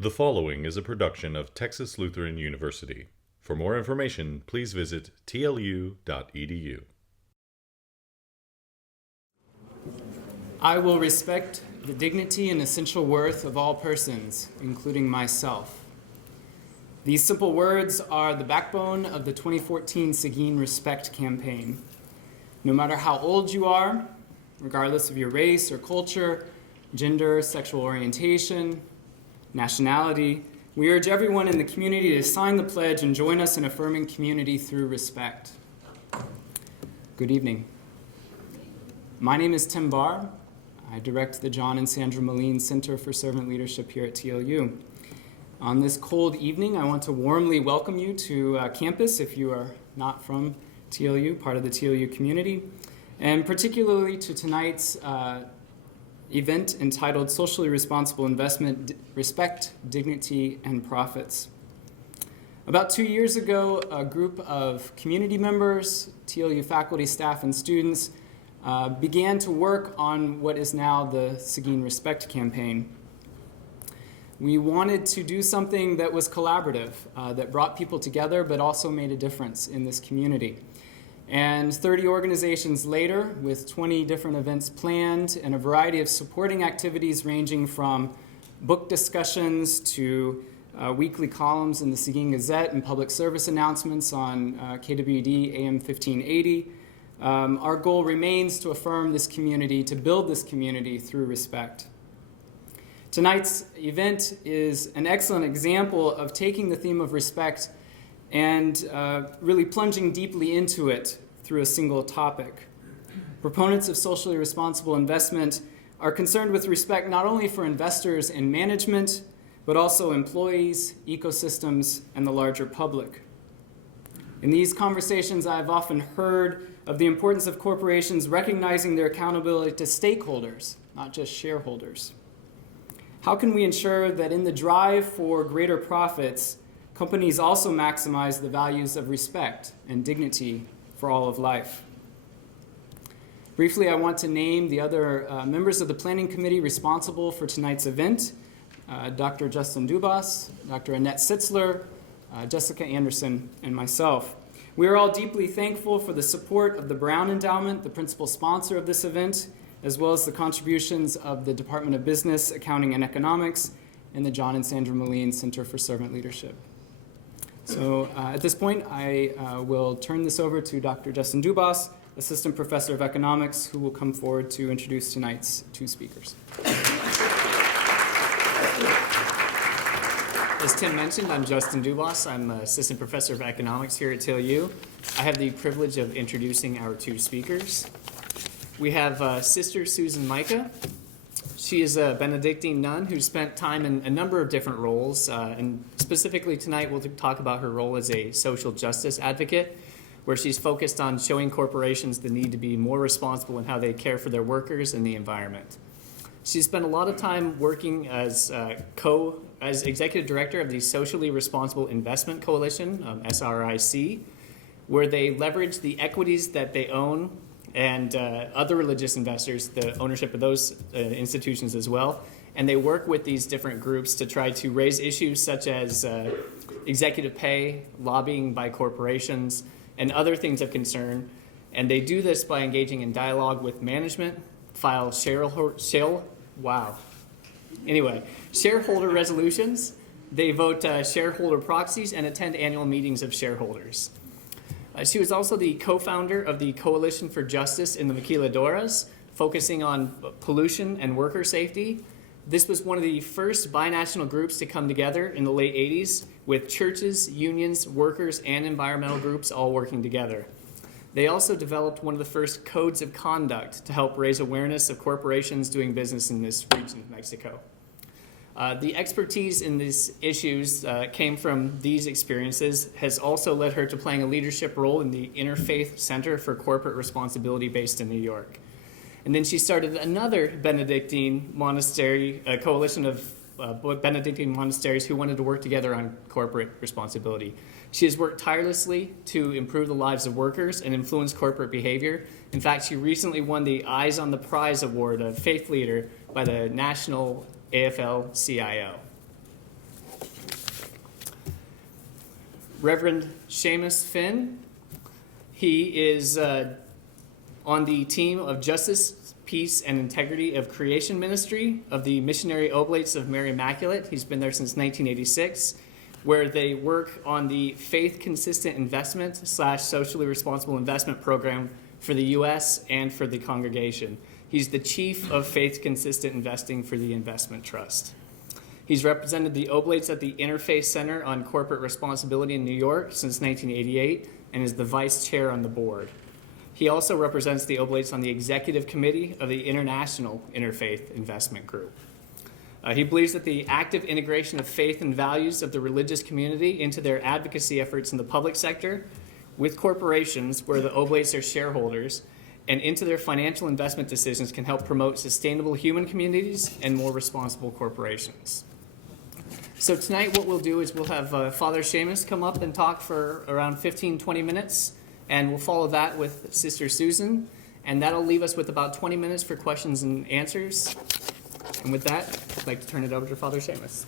The following is a production of Texas Lutheran University. For more information, please visit tlu.edu. I will respect the dignity and essential worth of all persons, including myself. These simple words are the backbone of the 2014 Seguin Respect campaign. No matter how old you are, regardless of your race or culture, gender, sexual orientation, nationality, we urge everyone in the community to sign the pledge and join us in affirming community through respect. Good evening. My name is Tim Barr. I direct the John and Sandra Moline Center for Servant Leadership here at TLU. On this cold evening, I want to warmly welcome you to campus if you are not from TLU, part of the TLU community, and particularly to tonight's event entitled Socially Responsible Investment, Respect, Dignity, and Profits. About 2 years ago, a group of community members, TLU faculty, staff, and students began to work on what is now the Seguin Respect campaign. We wanted to do something that was collaborative, that brought people together, but also made a difference in this community. And 30 organizations later, with 20 different events planned and a variety of supporting activities ranging from book discussions to weekly columns in the Seguin Gazette and public service announcements on KWD AM 1580, our goal remains to affirm this community, to build this community through respect. Tonight's event is an excellent example of taking the theme of respect and really plunging deeply into it through a single topic. Proponents of socially responsible investment are concerned with respect not only for investors and management, but also employees, ecosystems, and the larger public. In these conversations, I've often heard of the importance of corporations recognizing their accountability to stakeholders, not just shareholders. How can we ensure that in the drive for greater profits, companies also maximize the values of respect and dignity for all of life? Briefly, I want to name the other members of the planning committee responsible for tonight's event: Dr. Justin Dubas, Dr. Annette Sitzler, Jessica Anderson, and myself. We are all deeply thankful for the support of the Brown Endowment, the principal sponsor of this event, as well as the contributions of the Department of Business, Accounting, and Economics, and the John and Sandra Moline Center for Servant Leadership. So at this point, I will turn this over to Dr. Justin Dubas, Assistant Professor of Economics, who will come forward to introduce tonight's two speakers. As Tim mentioned, I'm Justin Dubas. I'm Assistant Professor of Economics here at TLU. I have the privilege of introducing our two speakers. We have Sister Susan Mika. She is a Benedictine nun who spent time in a number of different roles, and specifically tonight we'll talk about her role as a social justice advocate, where she's focused on showing corporations the need to be more responsible in how they care for their workers and the environment. She's spent a lot of time working as executive director of the Socially Responsible Investment Coalition, SRIC, where they leverage the equities that they own and other religious investors, the ownership of those institutions as well. And they work with these different groups to try to raise issues such as executive pay, lobbying by corporations, and other things of concern. And they do this by engaging in dialogue with management, file shareholder resolutions. They vote shareholder proxies and attend annual meetings of shareholders. She was also the co-founder of the Coalition for Justice in the Maquiladoras, focusing on pollution and worker safety. This was one of the first binational groups to come together in the late 80s, with churches, unions, workers, and environmental groups all working together. They also developed one of the first codes of conduct to help raise awareness of corporations doing business in this region of Mexico. The expertise in these issues came from these experiences, has also led her to playing a leadership role in the Interfaith Center for Corporate Responsibility based in New York. And then she started another Benedictine monastery, a coalition of Benedictine monasteries who wanted to work together on corporate responsibility. She has worked tirelessly to improve the lives of workers and influence corporate behavior. In fact, she recently won the Eyes on the Prize Award of Faith Leader by the National AFL-CIO. Reverend Séamus Finn. He is on the team of Justice, Peace, and Integrity of Creation Ministry of the Missionary Oblates of Mary Immaculate. He's been there since 1986, where they work on the faith-consistent investment / socially responsible investment program for the U.S. and for the congregation. He's the chief of faith-consistent investing for the Investment Trust. He's represented the Oblates at the Interfaith Center on Corporate Responsibility in New York since 1988 and is the vice chair on the board. He also represents the Oblates on the executive committee of the International Interfaith Investment Group. He believes that the active integration of faith and values of the religious community into their advocacy efforts in the public sector, with corporations where the Oblates are shareholders, and into their financial investment decisions can help promote sustainable human communities and more responsible corporations. So tonight what we'll do is we'll have Father Séamus come up and talk for around 15-20 minutes, and we'll follow that with Sister Susan, and that'll leave us with about 20 minutes for questions and answers. And with that, I'd like to turn it over to Father Séamus.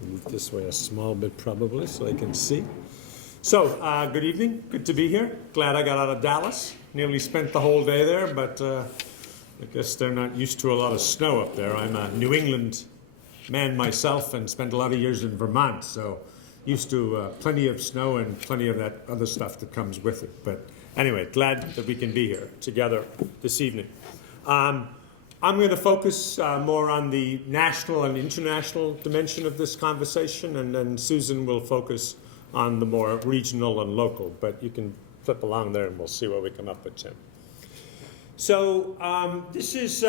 Move this way a small bit probably so I can see. So, good evening. Good to be here. Glad I got out of Dallas. Nearly spent the whole day there, but I guess they're not used to a lot of snow up there. I'm a New England man myself and spent a lot of years in Vermont, so used to plenty of snow and plenty of that other stuff that comes with it. But anyway, glad that we can be here together this evening. I'm going to focus more on the national and international dimension of this conversation, and then Susan will focus on the more regional and local. But you can flip along there and we'll see what we come up with, Tim. So this is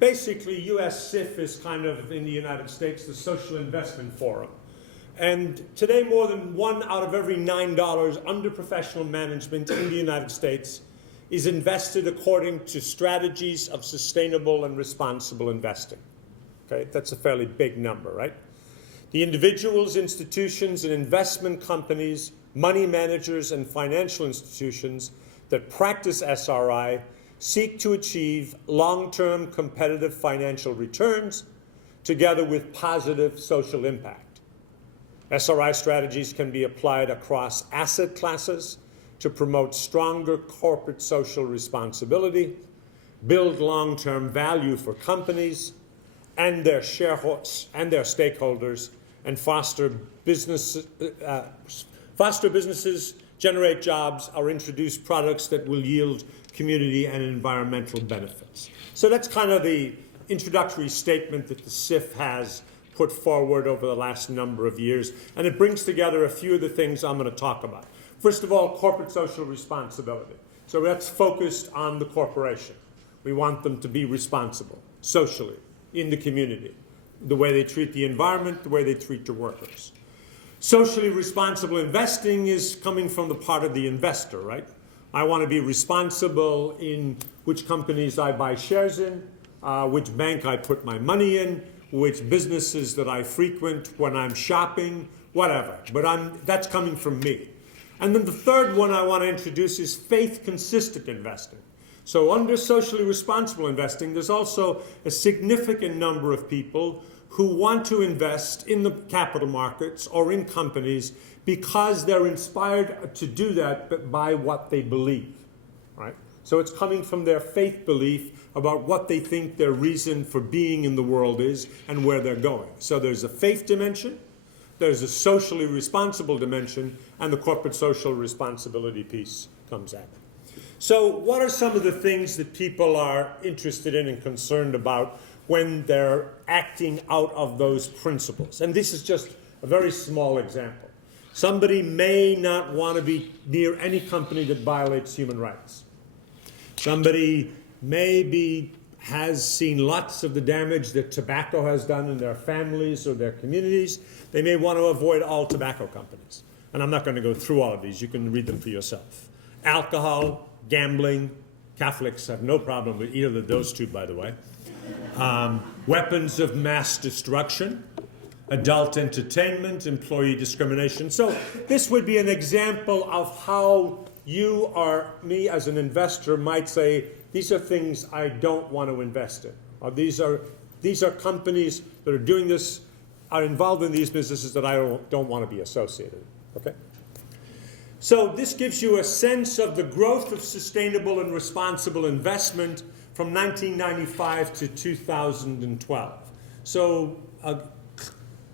basically US CIF is kind of, in the United States, the Social Investment Forum. And today more than 1 out of every $9 under professional management in the United States is invested according to strategies of sustainable and responsible investing. Okay, that's a fairly big number, right? The individuals, institutions, and investment companies, money managers, and financial institutions that practice SRI seek to achieve long-term competitive financial returns together with positive social impact. SRI strategies can be applied across asset classes to promote stronger corporate social responsibility, build long-term value for companies and their shareholders and their stakeholders, and foster businesses, generate jobs, or introduce products that will yield community and environmental benefits. So that's kind of the introductory statement that the CIF has put forward over the last number of years, and it brings together a few of the things I'm going to talk about. First of all, corporate social responsibility. So that's focused on the corporation. We want them to be responsible socially in the community, the way they treat the environment, the way they treat their workers. Socially responsible investing is coming from the part of the investor, right? I want to be responsible in which companies I buy shares in, which bank I put my money in, which businesses that I frequent when I'm shopping, whatever. But that's coming from me. And then the third one I want to introduce is faith-consistent investing. So under socially responsible investing, there's also a significant number of people who want to invest in the capital markets or in companies because they're inspired to do that by what they believe, right? So it's coming from their faith belief about what they think their reason for being in the world is and where they're going. So there's a faith dimension, there's a socially responsible dimension, and the corporate social responsibility piece comes at it. So what are some of the things that people are interested in and concerned about when they're acting out of those principles? And this is just a very small example. Somebody may not want to be near any company that violates human rights. Somebody maybe has seen lots of the damage that tobacco has done in their families or their communities. They may want to avoid all tobacco companies. And I'm not going to go through all of these. You can read them for yourself. Alcohol, gambling. Catholics have no problem with either of those two, by the way. Weapons of mass destruction, adult entertainment, employee discrimination. So this would be an example of how you or me as an investor might say, these are things I don't want to invest in, or these are These are companies that are doing this, are involved in these businesses that I don't want to be associated with. Okay? So this gives you a sense of the growth of sustainable and responsible investment from 1995 to 2012. So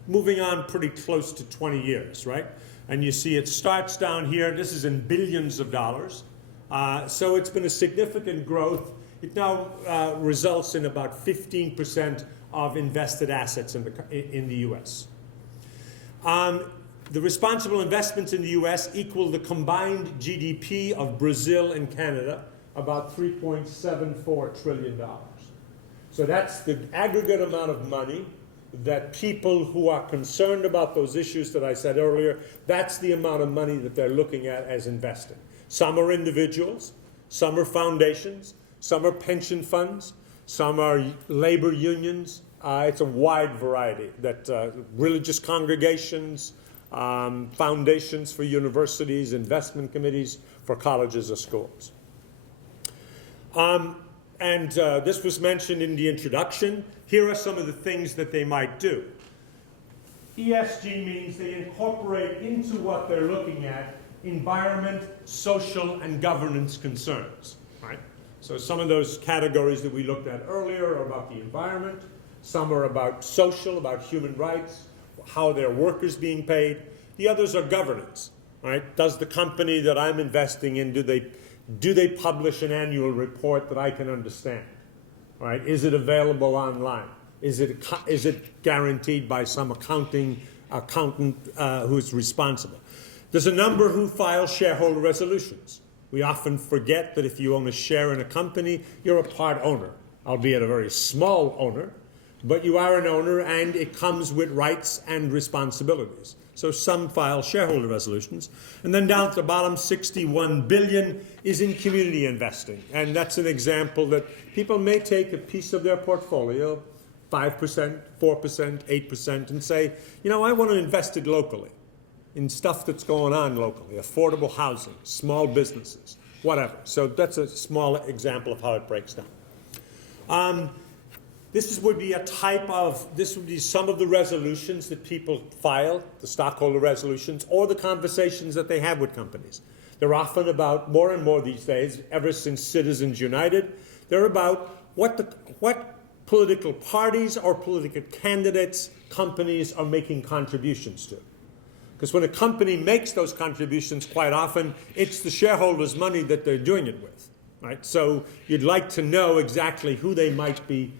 moving on pretty close to 20 years, right? And you see it starts down here. This is in billions of dollars. So it's been a significant growth. It now results in about 15% of invested assets in the U.S. The responsible investments in the U.S. equal the combined GDP of Brazil and Canada, about $3.74 trillion. So that's the aggregate amount of money that people who are concerned about those issues that I said earlier, that's the amount of money that they're looking at as investing. Some are individuals, some are foundations, some are pension funds, some are labor unions. It's a wide variety that religious congregations, foundations for universities, investment committees for colleges or schools. This was mentioned in the introduction. Here are some of the things that they might do. ESG means they incorporate into what they're looking at environment, social, and governance concerns, right? So some of those categories that we looked at earlier are about the environment. Some are about social, about human rights, how their workers being paid. The others are governance, right? Does the company that I'm investing in, do they publish an annual report that I can understand, right? Is it available online? Is it guaranteed by some accountant who's responsible? There's a number who file shareholder resolutions. We often forget that if you own a share in a company, you're a part owner, albeit a very small owner, but you are an owner and it comes with rights and responsibilities. So some file shareholder resolutions. And then down at the bottom, 61 billion is in community investing. And that's an example that people may take a piece of their portfolio, 5%, 4%, 8%, and say, you know, I want to invest it locally in stuff that's going on locally, affordable housing, small businesses, whatever. So that's a small example of how it breaks down. This would be some of the resolutions that people file, the stockholder resolutions, or the conversations that they have with companies. They're often about, more and more these days, ever since Citizens United, they're about what political parties or political candidates companies are making contributions to. Because when a company makes those contributions, quite often, it's the shareholders' money that they're doing it with, right? So you'd like to know exactly who they might be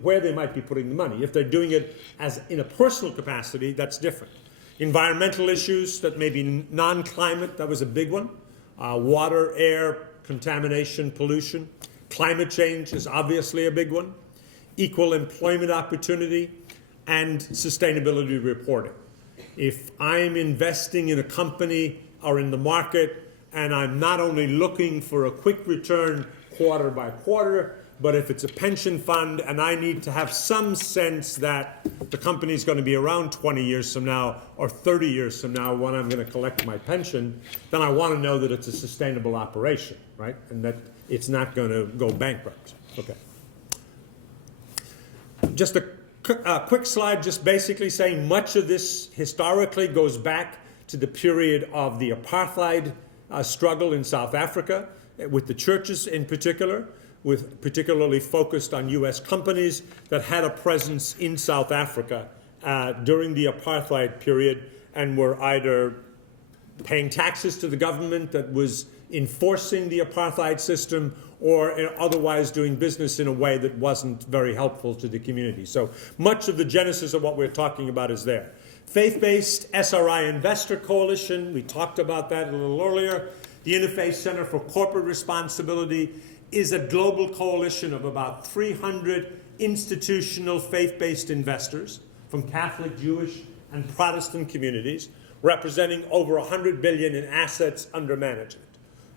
where they might be putting the money. If they're doing it as in a personal capacity, that's different. Environmental issues that may be non-climate, that was a big one. Water, air, contamination, pollution. Climate change is obviously a big one. Equal employment opportunity and sustainability reporting. If I'm investing in a company or in the market and I'm not only looking for a quick return quarter by quarter, but if it's a pension fund and I need to have some sense that the company is going to be around 20 years from now or 30 years from now when I'm going to collect my pension, then I want to know that it's a sustainable operation, right? And that it's not going to go bankrupt. Okay. Just a quick slide just basically saying much of this historically goes back to the period of the apartheid struggle in South Africa, with the churches in particular, with particularly focused on U.S. companies that had a presence in South Africa during the apartheid period and were either paying taxes to the government that was enforcing the apartheid system or otherwise doing business in a way that wasn't very helpful to the community. So much of the genesis of what we're talking about is there. Faith-based SRI Investor Coalition, we talked about that a little earlier. The Interfaith Center for Corporate Responsibility is a global coalition of about 300 institutional faith-based investors from Catholic, Jewish, and Protestant communities, representing over 100 billion in assets under management.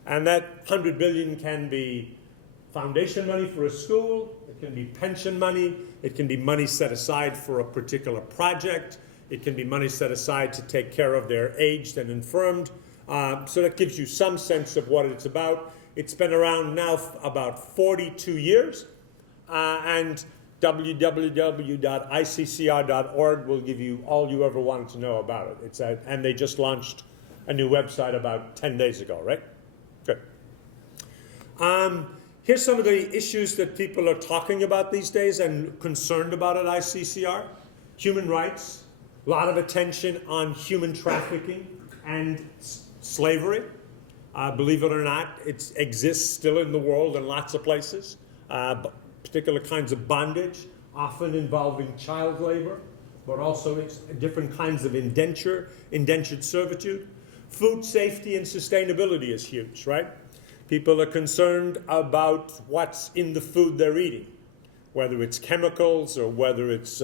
And that 100 billion can be foundation money for a school, it can be pension money, it can be money set aside for a particular project, it can be money set aside to take care of their aged and infirmed. So that gives you some sense of what it's about. It's been around now about 42 years, and www.iccr.org will give you all you ever wanted to know about it. And they just launched a new website about 10 days ago, right? Good. Here's some of the issues that people are talking about these days and concerned about at ICCR. Human rights, a lot of attention on human trafficking and slavery. Believe it or not, it exists still in the world in lots of places. Particular kinds of bondage, often involving child labor, but also different kinds of indentured servitude. Food safety and sustainability is huge, right? People are concerned about what's in the food they're eating, whether it's chemicals or whether it's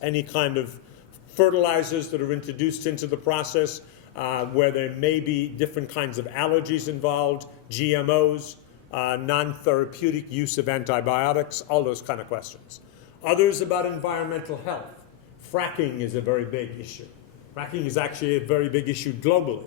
any kind of fertilizers that are introduced into the process, where there may be different kinds of allergies involved, GMOs, non-therapeutic use of antibiotics, all those kind of questions. Others about environmental health. Fracking is a very big issue. Fracking is actually a very big issue globally.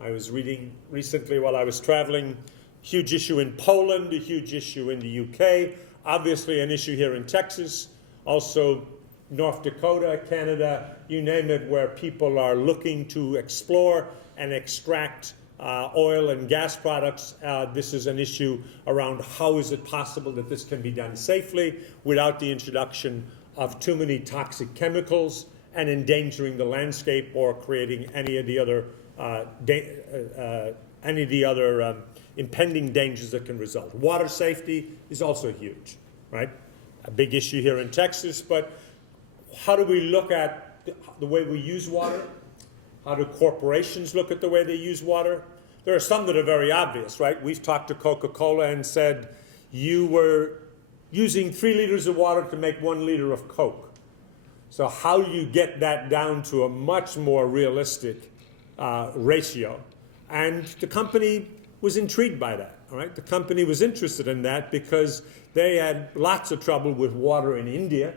I was reading recently while I was traveling, huge issue in Poland, a huge issue in the UK, obviously an issue here in Texas, also North Dakota, Canada, you name it, where people are looking to explore and extract oil and gas products. This is an issue around how is it possible that this can be done safely without the introduction of too many toxic chemicals and endangering the landscape or creating any of the other impending dangers that can result. Water safety is also huge, right? A big issue here in Texas, but how do we look at the way we use water? How do corporations look at the way they use water? There are some that are very obvious, right? We've talked to Coca-Cola and said, you were using 3 liters of water to make 1 liter of Coke. So how do you get that down to a much more realistic ratio? And the company was intrigued by that, all right? The company was interested in that because they had lots of trouble with water in India,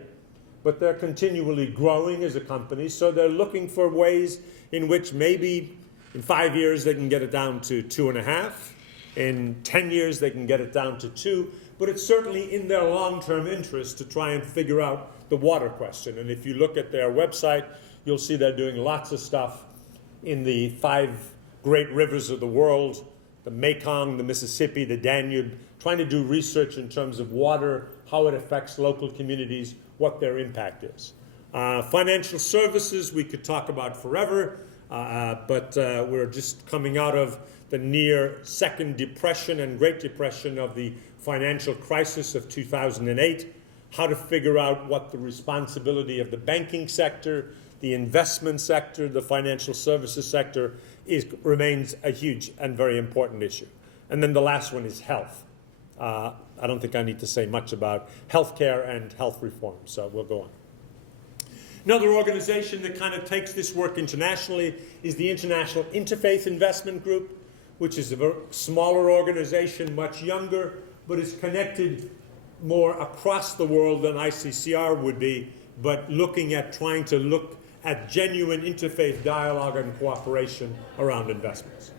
but they're continually growing as a company, so they're looking for ways in which maybe in 5 years they can get it down to 2.5. In 10 years they can get it down to 2. But it's certainly in their long-term interest to try and figure out the water question. And if you look at their website, you'll see they're doing lots of stuff in the 5 great rivers of the world, the Mekong, the Mississippi, the Danube, trying to do research in terms of water, how it affects local communities, what their impact is. Financial services we could talk about forever, but we're just coming out of the near second depression and Great Depression of the financial crisis of 2008, how to figure out what the responsibility of the banking sector, the investment sector, the financial services sector remains a huge and very important issue. And then the last one is health. I don't think I need to say much about healthcare and health reform, so we'll go on. Another organization that kind of takes this work internationally is the International Interfaith Investment Group, which is a very smaller organization, much younger, but is connected more across the world than ICCR would be, but trying to look at genuine interfaith dialogue and cooperation around investments.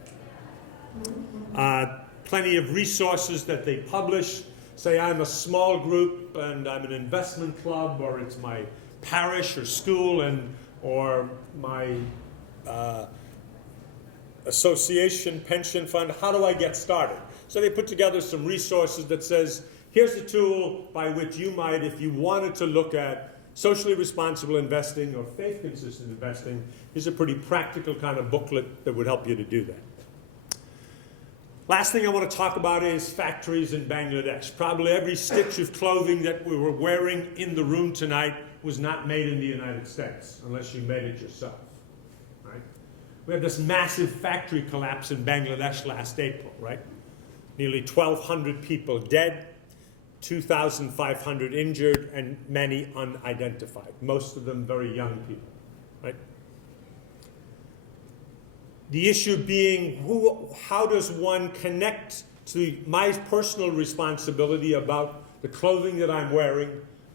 Plenty of resources that they publish. Say I'm a small group and I'm an investment club, or it's my parish or school or my association pension fund. How do I get started? So they put together some resources that says, here's a tool by which you might, if you wanted to look at socially responsible investing or faith-consistent investing, here's a pretty practical kind of booklet that would help you to do that. Last thing I want to talk about is factories in Bangladesh. Probably every stitch of clothing that we were wearing in the room tonight was not made in the United States, unless you made it yourself. Right? We had this massive factory collapse in Bangladesh last April, right? Nearly 1,200 people dead, 2,500 injured, and many unidentified, most of them very young people, right? The issue being, how does one connect to my personal responsibility about the clothing that I'm wearing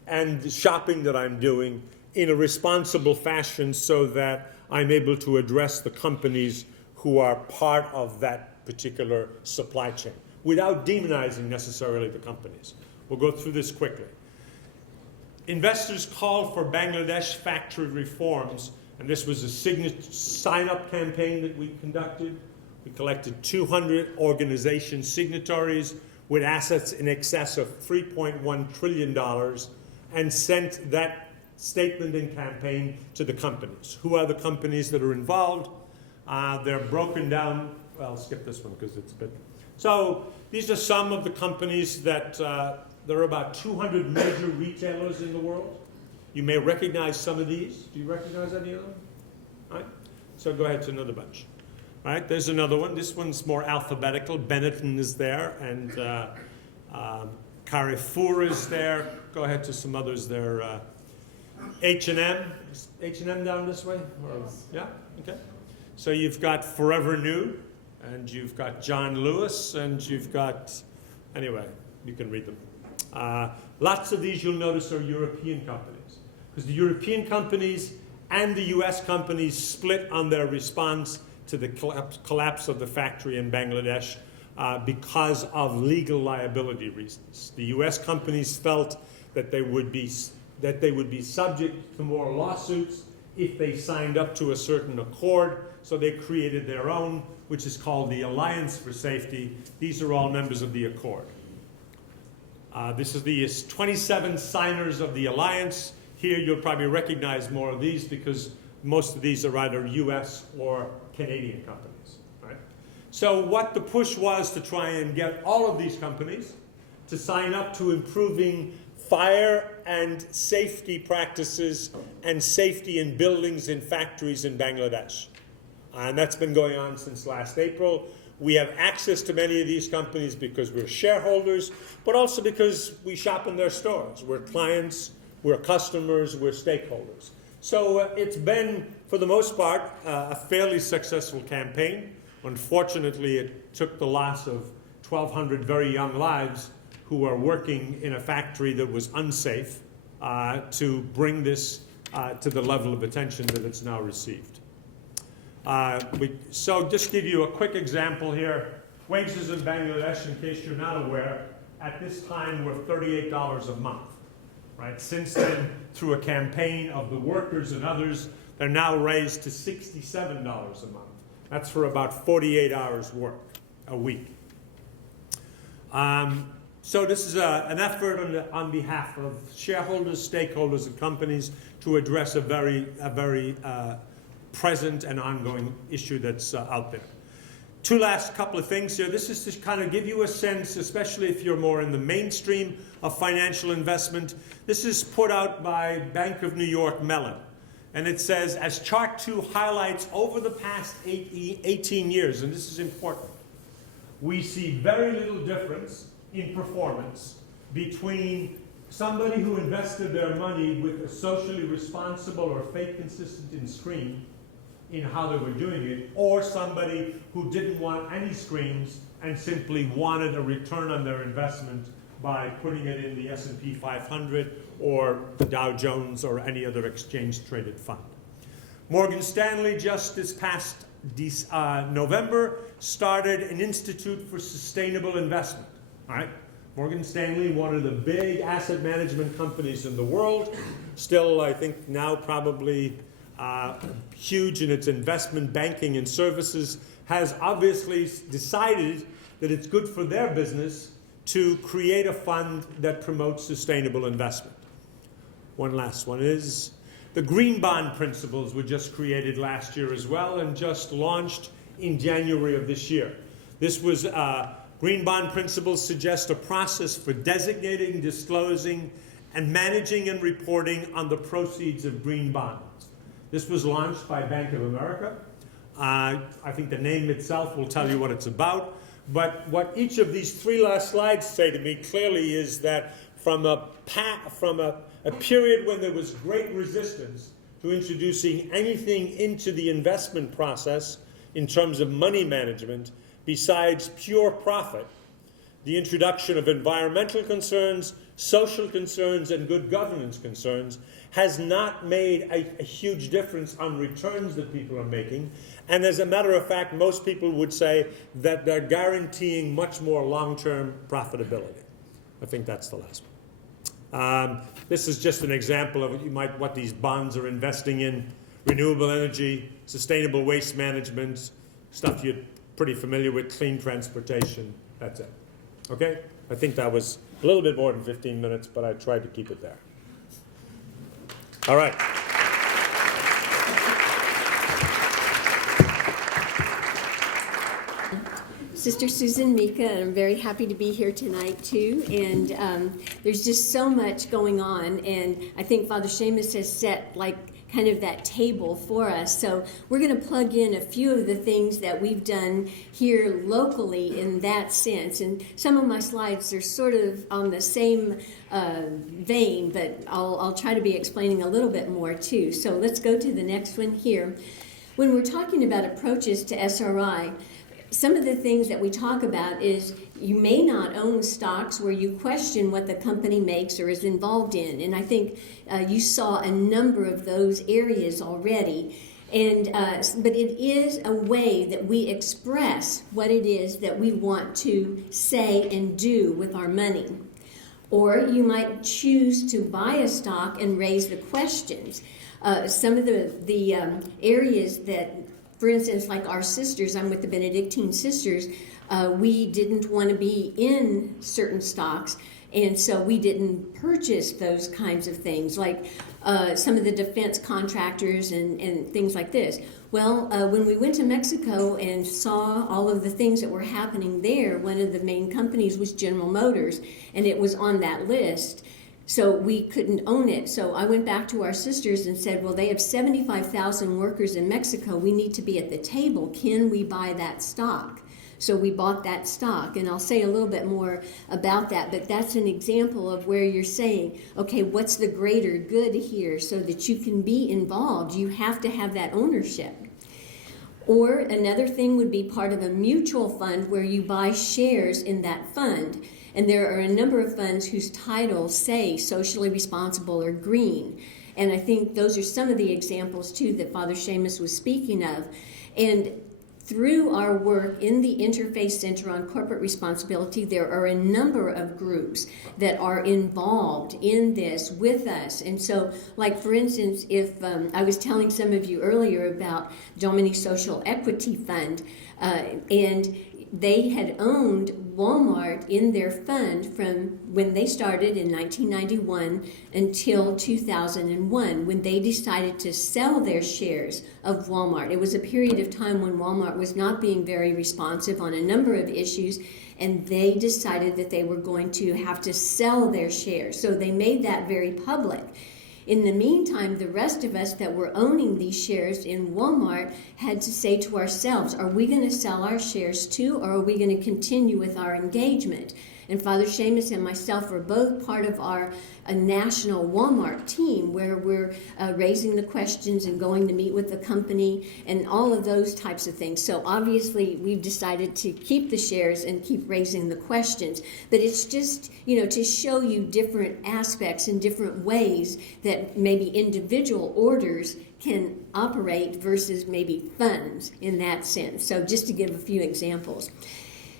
and the shopping that I'm doing in a responsible fashion so that I'm able to address the companies who are part of that particular supply chain without demonizing necessarily the companies. We'll go through this quickly. investors called for Bangladesh factory reforms, and this was a sign-up campaign that we conducted. We collected 200 organization signatories with assets in excess of $3.1 trillion and sent that statement and campaign to the companies. Who are the companies that are involved? They're broken down. Well, I'll skip this one because it's a bit. So these are some of the companies that there are about 200 major retailers in the world. You may recognize some of these. Do you recognize any of them? All right. So go ahead to another bunch. All right. There's another one. This one's more alphabetical. Benetton is there, and Carrefour is there. Go ahead to some others there. H&M. Is H&M down this way? Or, yeah. Okay. So you've got Forever New, and you've got John Lewis, and you've got, anyway, you can read them. Lots of these you'll notice are European companies, because the European companies and the US companies split on their response to the collapse of the factory in Bangladesh because of legal liability reasons. The US companies felt that they would be subject to more lawsuits if they signed up to a certain accord, so they created their own, which is called the Alliance for Safety. These are all members of the accord. This is the 27 signers of the alliance. Here you'll probably recognize more of these because most of these are either US or Canadian companies. Right? So what the push was to try and get all of these companies to sign up to improving fire and safety practices and safety in buildings and factories in Bangladesh. And that's been going on since last April. We have access to many of these companies because we're shareholders, but also because we shop in their stores. We're clients, we're customers, we're stakeholders. So it's been, for the most part, a fairly successful campaign. Unfortunately, it took the loss of 1,200 very young lives who are working in a factory that was unsafe to bring this to the level of attention that it's now received. So just give you a quick example here. Wages in Bangladesh, in case you're not aware, at this time were $38 a month. Right? Since then, through a campaign of the workers and others, they're now raised to $67 a month. That's for about 48 hours work a week. So this is an effort on behalf of shareholders, stakeholders, and companies to address a very present and ongoing issue that's out there. Two last couple of things here. This is to kind of give you a sense, especially if you're more in the mainstream of financial investment. This is put out by Bank of New York Mellon. And it says, as chart 2 highlights, over the past 18 years, and this is important, we see very little difference in performance between somebody who invested their money with a socially responsible or faith consistent in screen in how they were doing it, or somebody who didn't want any screens and simply wanted a return on their investment by putting it in the S&P 500 or the Dow Jones or any other exchange-traded fund. Morgan Stanley, just this past November, started an Institute for Sustainable Investment. All right? Morgan Stanley, one of the big asset management companies in the world, still, I think, now probably huge in its investment banking and services, has obviously decided that it's good for their business to create a fund that promotes sustainable investment. One last one is the Green Bond Principles were just created last year as well and just launched in January of this year. This was Green Bond Principles suggest a process for designating, disclosing, and managing and reporting on the proceeds of green bonds. This was launched by Bank of America. I think the name itself will tell you what it's about. But what each of these three last slides say to me clearly is that from a period when there was great resistance to introducing anything into the investment process in terms of money management besides pure profit, the introduction of environmental concerns, social concerns, and good governance concerns has not made a huge difference on returns that people are making. And as a matter of fact, most people would say that they're guaranteeing much more long-term profitability. I think that's the last one. This is just an example of what these bonds are investing in: renewable energy, sustainable waste management, stuff you're pretty familiar with, clean transportation. That's it. Okay? I think that was a little bit more than 15 minutes, but I tried to keep it there. All right. Sister Susan Mika, and I'm very happy to be here tonight too. And there's just so much going on, and I think Father Séamus has set kind of that table for us. So we're going to plug in a few of the things that we've done here locally in that sense. And some of my slides are sort of on the same vein, but I'll try to be explaining a little bit more too. So let's go to the next one here. When we're talking about approaches to SRI, some of the things that we talk about is you may not own stocks where you question what the company makes or is involved in. And I think you saw a number of those areas already. And but it is a way that we express what it is that we want to say and do with our money. Or you might choose to buy a stock and raise the questions. Some of the areas that, for instance, like our sisters, I'm with the Benedictine sisters, we didn't want to be in certain stocks, and so we didn't purchase those kinds of things, like some of the defense contractors and things like this. Well, when we went to Mexico and saw all of the things that were happening there, one of the main companies was General Motors, and it was on that list. So we couldn't own it. So I went back to our sisters and said, well, they have 75,000 workers in Mexico. We need to be at the table. Can we buy that stock? So we bought that stock. And I'll say a little bit more about that, but that's an example of where you're saying, okay, what's the greater good here so that you can be involved? You have to have that ownership. Or another thing would be part of a mutual fund where you buy shares in that fund. And there are a number of funds whose titles say socially responsible or green. And I think those are some of the examples, too, that Father Séamus was speaking of. And through our work in the Interfaith Center on Corporate Responsibility, there are a number of groups that are involved in this with us. And so, like, for instance, if I was telling some of you earlier about Domini Social Equity Fund, and they had owned Walmart in their fund from when they started in 1991 until 2001, when they decided to sell their shares of Walmart. It was a period of time when Walmart was not being very responsive on a number of issues, and they decided that they were going to have to sell their shares. So they made that very public. In the meantime, the rest of us that were owning these shares in Walmart had to say to ourselves, are we going to sell our shares too, or are we going to continue with our engagement? And Father Séamus and myself are both part of our national Walmart team where we're raising the questions and going to meet with the company and all of those types of things. So obviously we've decided to keep the shares and keep raising the questions. But it's just, to show you different aspects and different ways that maybe individual orders can operate versus maybe funds in that sense. So just to give a few examples.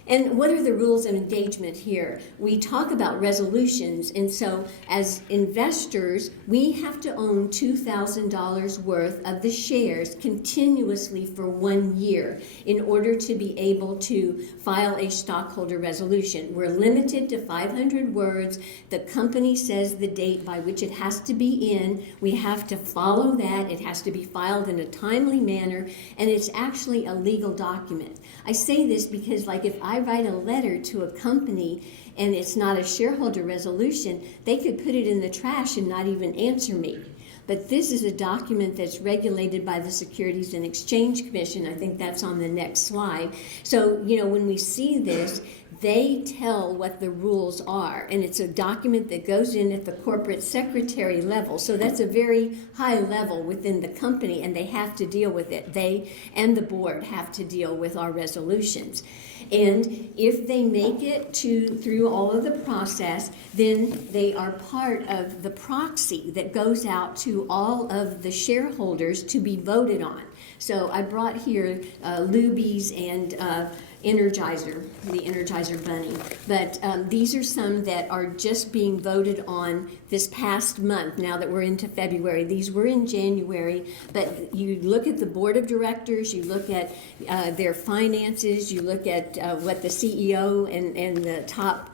And what are the rules of engagement here? We talk about resolutions, and so as investors, we have to own $2,000 worth of the shares continuously for 1 year in order to be able to file a stockholder resolution. We're limited to 500 words. The company says the date by which it has to be in. We have to follow that. It has to be filed in a timely manner, and it's actually a legal document. I say this because, like, if I write a letter to a company and it's not a shareholder resolution, they could put it in the trash and not even answer me. But this is a document that's regulated by the Securities and Exchange Commission. I think that's on the next slide. So, when we see this, they tell what the rules are, and it's a document that goes in at the corporate secretary level. So that's a very high level within the company, and they have to deal with it. They and the board have to deal with our resolutions. And if they make it through all of the process, then they are part of the proxy that goes out to all of the shareholders to be voted on. So I brought here Lubies and Energizer, the Energizer Bunny. But these are some that are just being voted on this past month, now that we're into February. These were in January, but you look at the board of directors, you look at their finances, you look at what the CEO and the top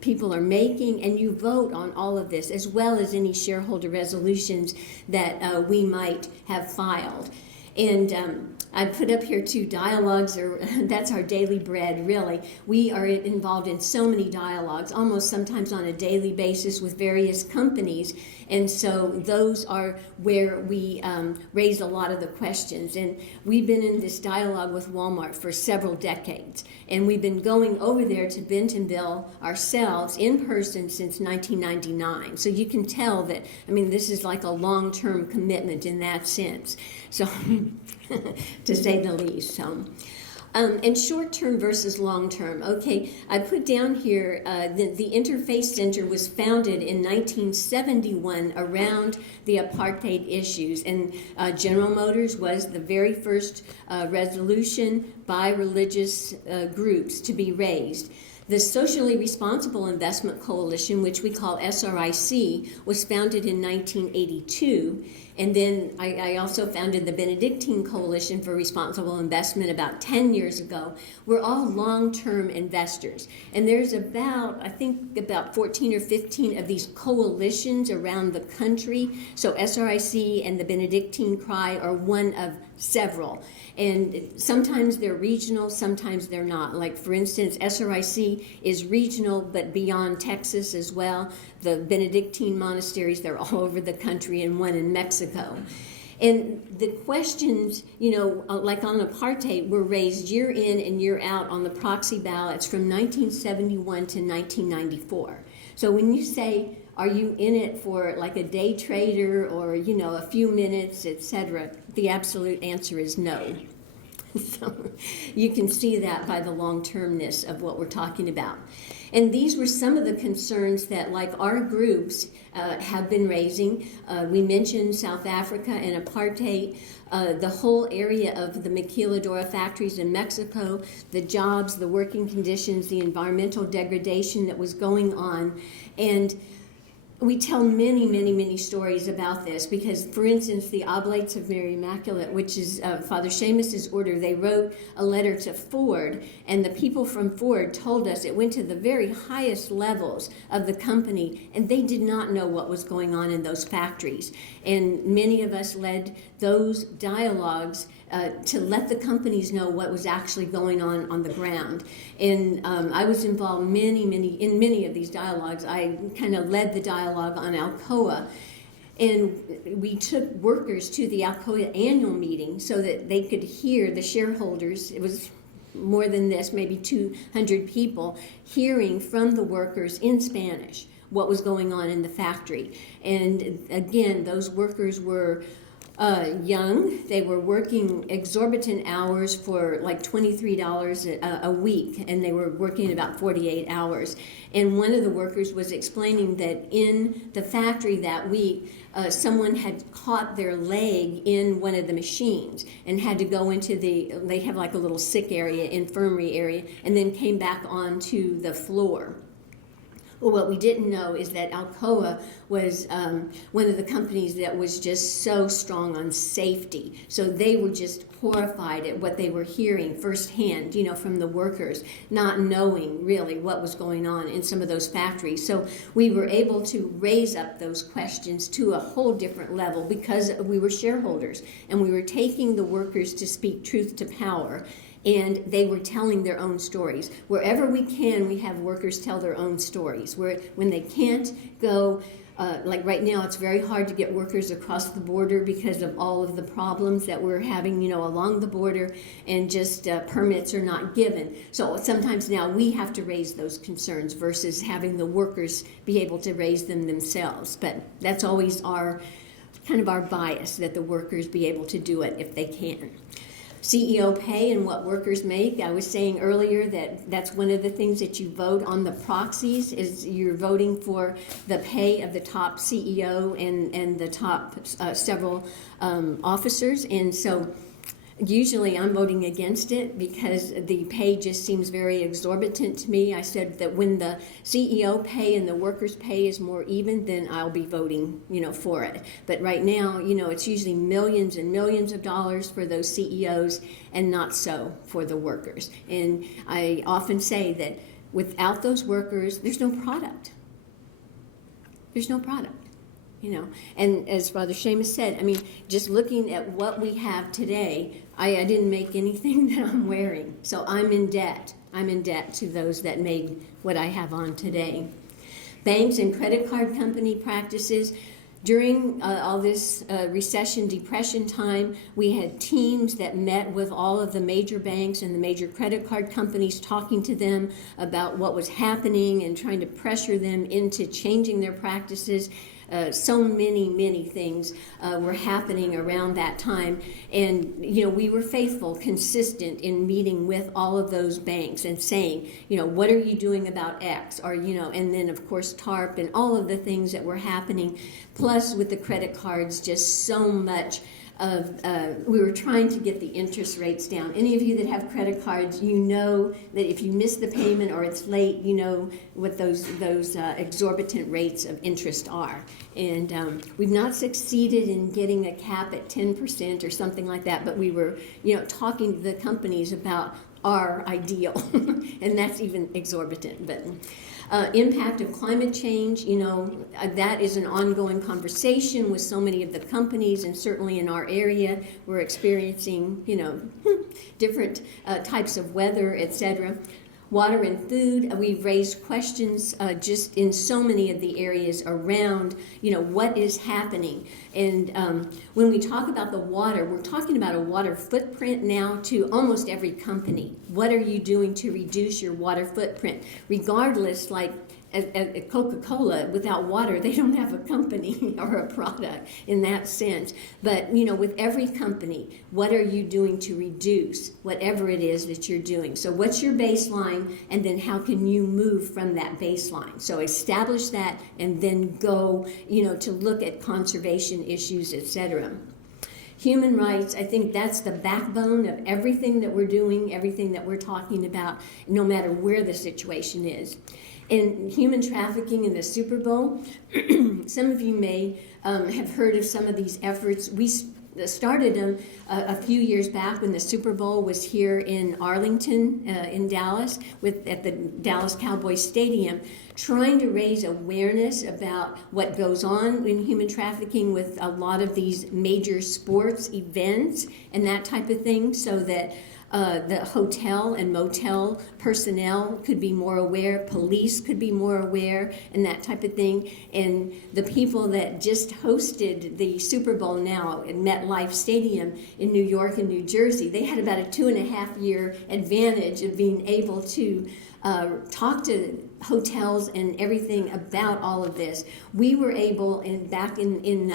people are making, and you vote on all of this, as well as any shareholder resolutions that we might have filed. And I put up here two dialogues, that's our daily bread, really. We are involved in so many dialogues, almost sometimes on a daily basis with various companies. And so those are where we raise a lot of the questions. And we've been in this dialogue with Walmart for several decades. And we've been going over there to Bentonville ourselves in person since 1999. So you can tell that, I mean, this is like a long-term commitment in that sense. So, to say the least. And short-term versus long-term. Okay, I put down here the Interfaith Center was founded in 1971 around the apartheid issues, and General Motors was the very first resolution by religious groups to be raised. The Socially Responsible Investment Coalition, which we call SRIC, was founded in 1982. And then I also founded the Benedictine Coalition for Responsible Investment about 10 years ago. We're all long-term investors. And there's I think about 14 or 15 of these coalitions around the country. So SRIC and the Benedictine CRI are one of several. And sometimes they're regional, sometimes they're not. Like, for instance, SRIC is regional, but beyond Texas as well. The Benedictine monasteries, they're all over the country, and one in Mexico. And the questions, like on apartheid, were raised year in and year out on the proxy ballots from 1971 to 1994. So when you say, are you in it for like a day trader or, a few minutes, etc., the absolute answer is no. So you can see that by the long-termness of what we're talking about. And these were some of the concerns that, like, our groups have been raising. We mentioned South Africa and apartheid, the whole area of the maquiladora factories in Mexico, the jobs, the working conditions, the environmental degradation that was going on. And we tell many, many, many stories about this because, for instance, the Oblates of Mary Immaculate, which is Father Séamus's order, they wrote a letter to Ford, and the people from Ford told us it went to the very highest levels of the company, and they did not know what was going on in those factories. And many of us led those dialogues to let the companies know what was actually going on the ground. And I was involved in many of these dialogues. I kind of led the dialogue on Alcoa. And we took workers to the Alcoa annual meeting so that they could hear the shareholders. It was more than this, maybe 200 people, hearing from the workers in Spanish what was going on in the factory. And again, those workers were young. They were working exorbitant hours for like $23 a week, and they were working about 48 hours. And one of the workers was explaining that in the factory that week, someone had caught their leg in one of the machines and had to go into they have like a little sick area, infirmary area, and then came back onto the floor. Well, what we didn't know is that Alcoa was one of the companies that was just so strong on safety. So they were just horrified at what they were hearing firsthand, from the workers, not knowing really what was going on in some of those factories. So we were able to raise up those questions to a whole different level because we were shareholders and we were taking the workers to speak truth to power. And they were telling their own stories. Wherever we can, we have workers tell their own stories. When they can't go, like right now, it's very hard to get workers across the border because of all of the problems that we're having, along the border, and just permits are not given. So sometimes now we have to raise those concerns versus having the workers be able to raise them themselves. But that's always our bias, that the workers be able to do it if they can. CEO pay and what workers make. I was saying earlier that that's one of the things that you vote on the proxies, is you're voting for the pay of the top CEO and the top several officers. And so usually I'm voting against it because the pay just seems very exorbitant to me. I said that when the CEO pay and the workers pay is more even, then I'll be voting, for it. But right now, it's usually millions and millions of dollars for those CEOs and not so for the workers. And I often say that without those workers, there's no product. There's no product. And as Father Séamus said, just looking at what we have today, I didn't make anything that I'm wearing. So I'm in debt. I'm in debt to those that made what I have on today. Banks and credit card company practices. During all this recession, depression time, we had teams that met with all of the major banks and the major credit card companies, talking to them about what was happening and trying to pressure them into changing their practices. So many things were happening around that time. And, we were faithful, consistent in meeting with all of those banks and saying, what are you doing about X? Or, and then, of course, TARP and all of the things that were happening. Plus, with the credit cards, just so much of, we were trying to get the interest rates down. Any of you that have credit cards, you know that if you miss the payment or it's late, you know what those exorbitant rates of interest are. And we've not succeeded in getting a cap at 10% or something like that, but we were, talking to the companies about our ideal, and that's even exorbitant. But impact of climate change, that is an ongoing conversation with so many of the companies, and certainly in our area, we're experiencing, different types of weather, etc. Water and food, we've raised questions just in so many of the areas around, what is happening. And when we talk about the water, we're talking about a water footprint now to almost every company. What are you doing to reduce your water footprint? Regardless, like at Coca-Cola, without water, they don't have a company or a product in that sense. But, with every company, what are you doing to reduce whatever it is that you're doing? So what's your baseline, and then how can you move from that baseline? So establish that, and then go, to look at conservation issues, etc. Human rights, I think that's the backbone of everything that we're doing, everything that we're talking about, no matter where the situation is. In human trafficking in the Super Bowl, some of you may have heard of some of these efforts. We started them a few years back when the Super Bowl was here in Arlington, in Dallas, at the Dallas Cowboys Stadium, trying to raise awareness about what goes on in human trafficking with a lot of these major sports events and that type of thing, so that the hotel and motel personnel could be more aware, police could be more aware, and that type of thing. And the people that just hosted the Super Bowl now at MetLife Stadium in New York and New Jersey, they had about a 2.5-year advantage of being able to talk to hotels and everything about all of this. We were able, back in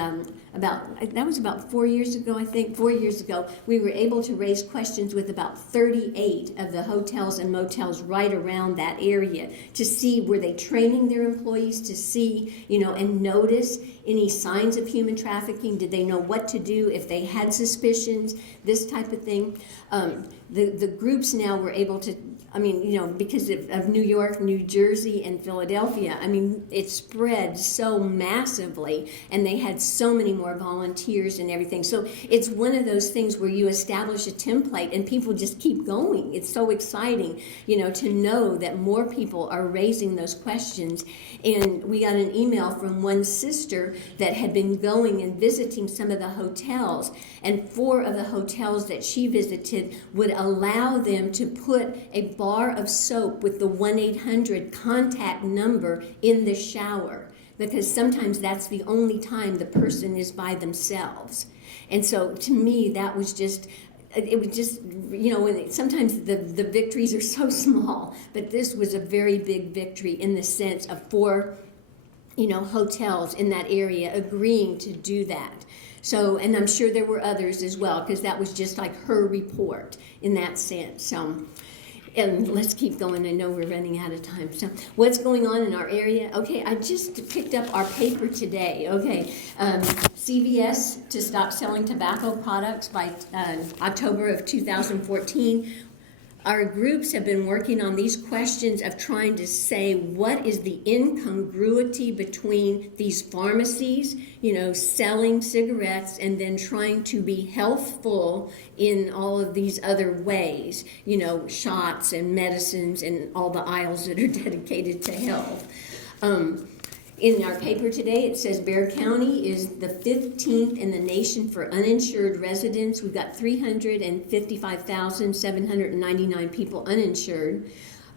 about 4 years ago, I think, 4 years ago, we were able to raise questions with about 38 of the hotels and motels right around that area to see, were they training their employees to see, and notice any signs of human trafficking? Did they know what to do if they had suspicions? This type of thing. The groups now were able to, because of New York, New Jersey, and Philadelphia, it spread so massively, and they had so many more volunteers and everything. So it's one of those things where you establish a template and people just keep going. It's so exciting, to know that more people are raising those questions. And we got an email from one sister that had been going and visiting some of the hotels, and 4 of the hotels that she visited would allow them to put a bar of soap with the 1-800 contact number in the shower, because sometimes that's the only time the person is by themselves. And so to me, that was just, it was just, sometimes the victories are so small, but this was a very big victory in the sense of 4 hotels in that area agreeing to do that. So, and I'm sure there were others as well, because that was just like her report in that sense. So, and let's keep going. I know we're running out of time. So, what's going on in our area? Okay, I just picked up our paper today. Okay, CVS to stop selling tobacco products by October of 2014. Our groups have been working on these questions of trying to say what is the incongruity between these pharmacies, selling cigarettes and then trying to be healthful in all of these other ways, shots and medicines and all the aisles that are dedicated to health. In our paper today, it says Bexar County is the 15th in the nation for uninsured residents. We've got 355,799 people uninsured.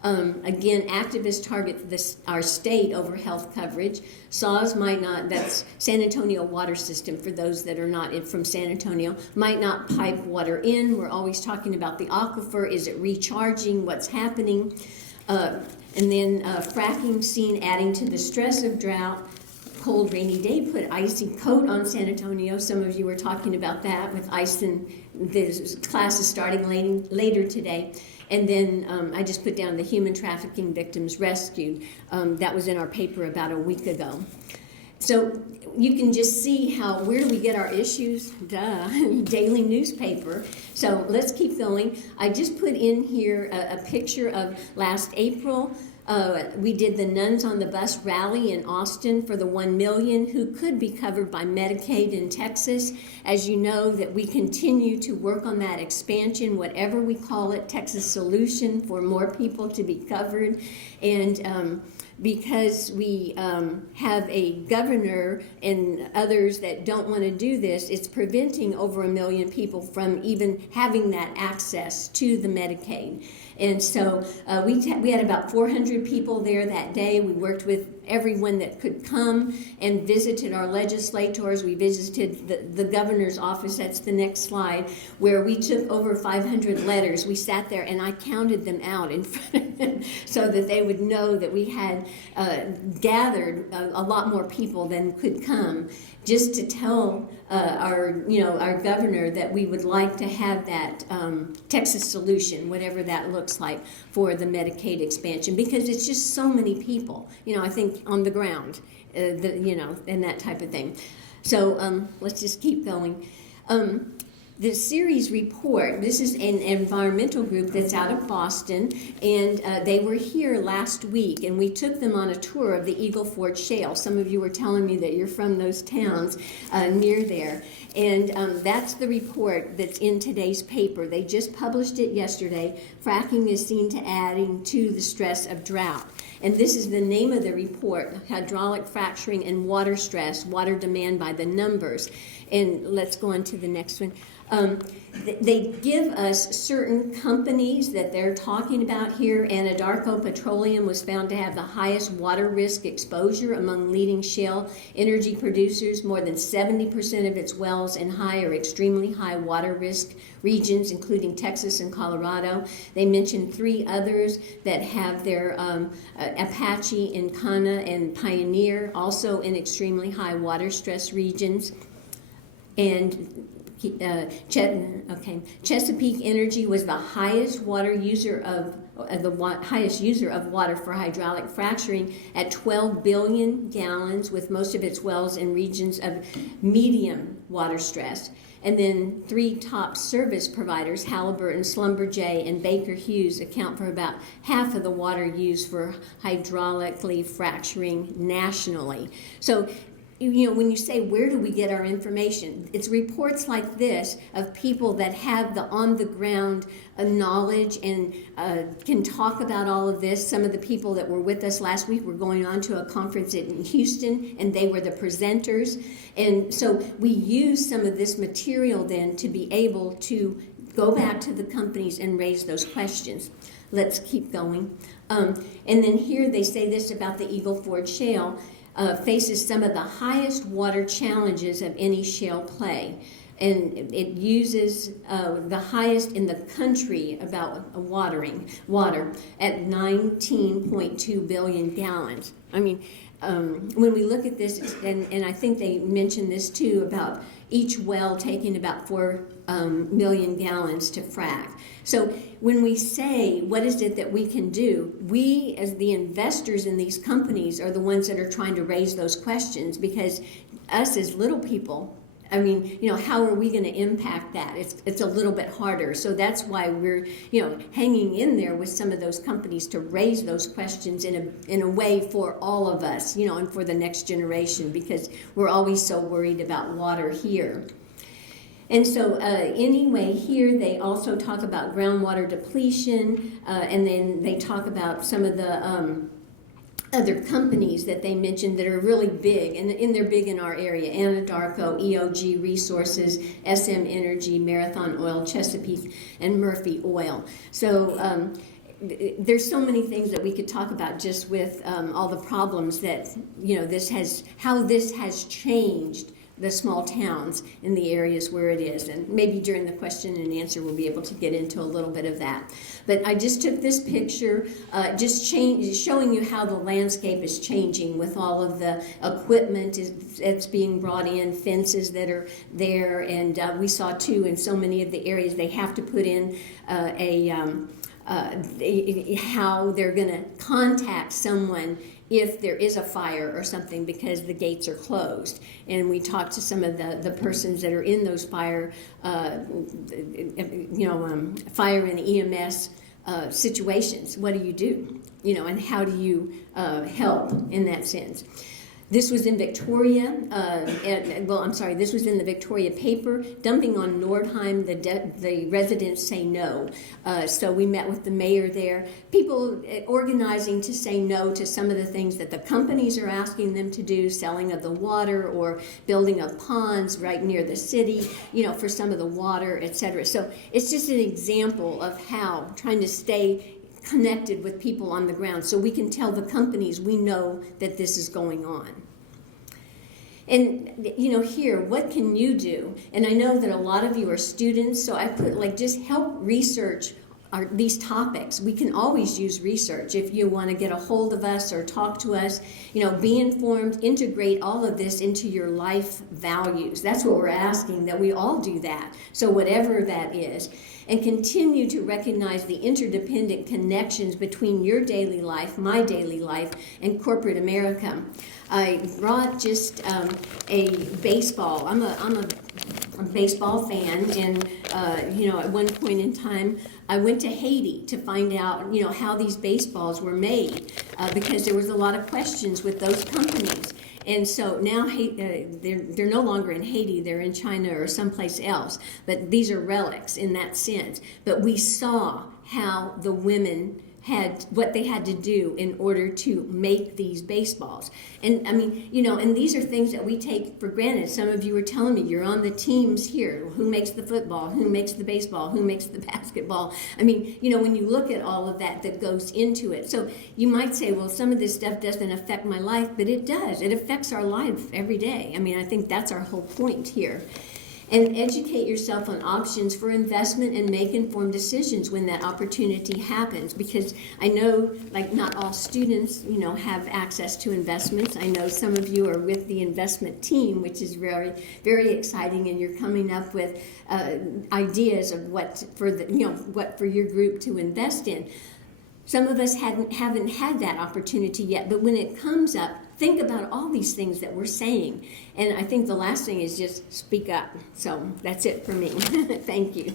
Again, activists target our state over health coverage. SAWS might not, that's San Antonio Water System for those that are not from San Antonio, might not pipe water in. We're always talking about the aquifer. Is it recharging? What's happening? And then fracking seen adding to the stress of drought. Cold, rainy day put icy coat on San Antonio. Some of you were talking about that with ice, and the class is starting later today. And then I just put down the human trafficking victims rescued. That was in our paper about a week ago. So you can just see where do we get our issues? Duh, daily newspaper. So let's keep going. I just put in here a picture of last April. We did the Nuns on the Bus rally in Austin for the 1 million who could be covered by Medicaid in Texas. As you know, that we continue to work on that expansion, whatever we call it, Texas solution for more people to be covered. And because we have a governor and others that don't want to do this, it's preventing over 1 million people from even having that access to the Medicaid. And so we had about 400 people there that day. We worked with everyone that could come and visited our legislators. We visited the governor's office, that's the next slide, where we took over 500 letters. We sat there and I counted them out in front of them so that they would know that we had gathered a lot more people than could come, just to tell our governor that we would like to have that Texas solution, whatever that looks like, for the Medicaid expansion, because it's just so many people, I think on the ground, and that type of thing. So let's just keep going. The series report, this is an environmental group that's out of Boston, and they were here last week, and we took them on a tour of the Eagle Ford Shale. Some of you were telling me that you're from those towns near there. And that's the report that's in today's paper. They just published it yesterday. Fracking is seen to adding to the stress of drought. And this is the name of the report, Hydraulic Fracturing and Water Stress, Water Demand by the Numbers. And let's go on to the next one. They give us certain companies that they're talking about here. Anadarko Petroleum was found to have the highest water risk exposure among leading shale energy producers. More than 70% of its wells in high or extremely high water risk regions, including Texas and Colorado. They mentioned 3 others that have their Apache, Encana, and Pioneer, also in extremely high water stress regions. And Chesapeake Energy was the highest user of water for hydraulic fracturing at 12 billion gallons, with most of its wells in regions of medium water stress. And then 3 top service providers, Halliburton, Schlumberger, and Baker Hughes, account for about half of the water used for hydraulically fracturing nationally. So when you say, where do we get our information? It's reports like this of people that have the on-the-ground knowledge and can talk about all of this. Some of the people that were with us last week were going on to a conference in Houston, and they were the presenters. And so we use some of this material then to be able to go back to the companies and raise those questions. Let's keep going. And then here they say this about the Eagle Ford Shale. Faces some of the highest water challenges of any shale play. And it uses the highest in the country about water at 19.2 billion gallons. I mean, when we look at this, and I think they mentioned this too, about each well taking about 4 million gallons to frack. So when we say, what is it that we can do, we as the investors in these companies are the ones that are trying to raise those questions, because us as little people, I mean, you know, how are we going to impact that? It's a little bit harder. So that's why we're, you know, hanging in there with some of those companies to raise those questions in a way for all of us, you know, and for the next generation, because we're always so worried about water here. And so anyway, here they also talk about groundwater depletion, and then they talk about some of the other companies that they mentioned that are really big, and they're big in our area: Anadarko, EOG Resources, SM Energy, Marathon Oil, Chesapeake, and Murphy Oil. So there's so many things that we could talk about just with all the problems that, you know, how this has changed the small towns in the areas where it is. And maybe during the question and answer we'll be able to get into a little bit of that. But I just took this picture showing you how the landscape is changing with all of the equipment that's being brought in, fences that are there, and we saw too in so many of the areas they have to put in how they're going to contact someone if there is a fire or something, because the gates are closed. And we talked to some of the persons that are in those fire and EMS situations. What do you do? You know, and how do you help in that sense? This was in Victoria, this was in the Victoria paper. Dumping on Nordheim, the residents say no. So we met with the mayor there. People organizing to say no to some of the things that the companies are asking them to do, selling of the water or building of ponds right near the city, you know, for some of the water, etc. So it's just an example of how trying to stay connected with people on the ground so we can tell the companies we know that this is going on. And, you know, here, what can you do? And I know that a lot of you are students, so I put, like, just help research these topics. We can always use research. If you want to get a hold of us or talk to us, you know, be informed, integrate all of this into your life values. That's what we're asking, that we all do that. So whatever that is. And continue to recognize the interdependent connections between your daily life, my daily life, and corporate America. I brought just a baseball. I'm a baseball fan, and you know, at one point in time, I went to Haiti to find out, you know, how these baseballs were made, because there was a lot of questions with those companies. And so now they're no longer in Haiti, they're in China or someplace else. But these are relics in that sense. But we saw how the women had what they had to do in order to make these baseballs. And I mean, you know, and these are things that we take for granted. Some of you were telling me you're on the teams here. Who makes the football? Who makes the baseball? Who makes the basketball? I mean, you know, when you look at all of that goes into it. So you might say, well, some of this stuff doesn't affect my life, but it does. It affects our life every day. I mean, I think that's our whole point here. And educate yourself on options for investment and make informed decisions when that opportunity happens. Because I know, like, not all students, you know, have access to investments. I know some of you are with the investment team, which is very, very exciting, and you're coming up with ideas of what for your group to invest in. Some of us haven't had that opportunity yet, but when it comes up, think about all these things that we're saying. And I think the last thing is just speak up. So that's it for me. Thank you.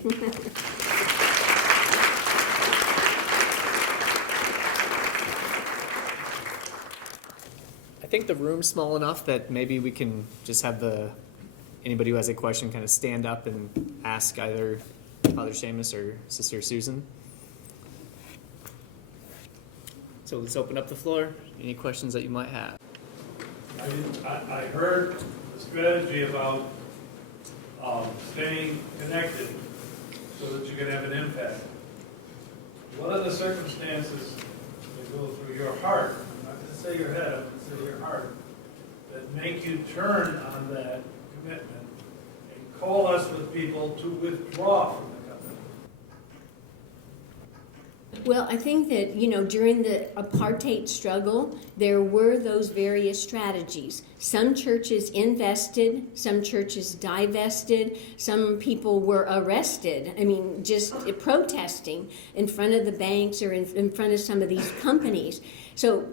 I think the room's small enough that maybe we can just have anybody who has a question kind of stand up and ask either Father Séamus or Sister Susan. So let's open up the floor. Any questions that you might have? I heard the strategy about staying connected so that you can have an impact. What are the circumstances that go through your heart, not to say your head, I'm going to say your heart, that make you turn on that commitment and coalesce with people to withdraw from the company? Well, I think that, during the apartheid struggle, there were those various strategies. Some churches invested, some churches divested, some people were arrested. I mean, just protesting in front of the banks or in front of some of these companies. So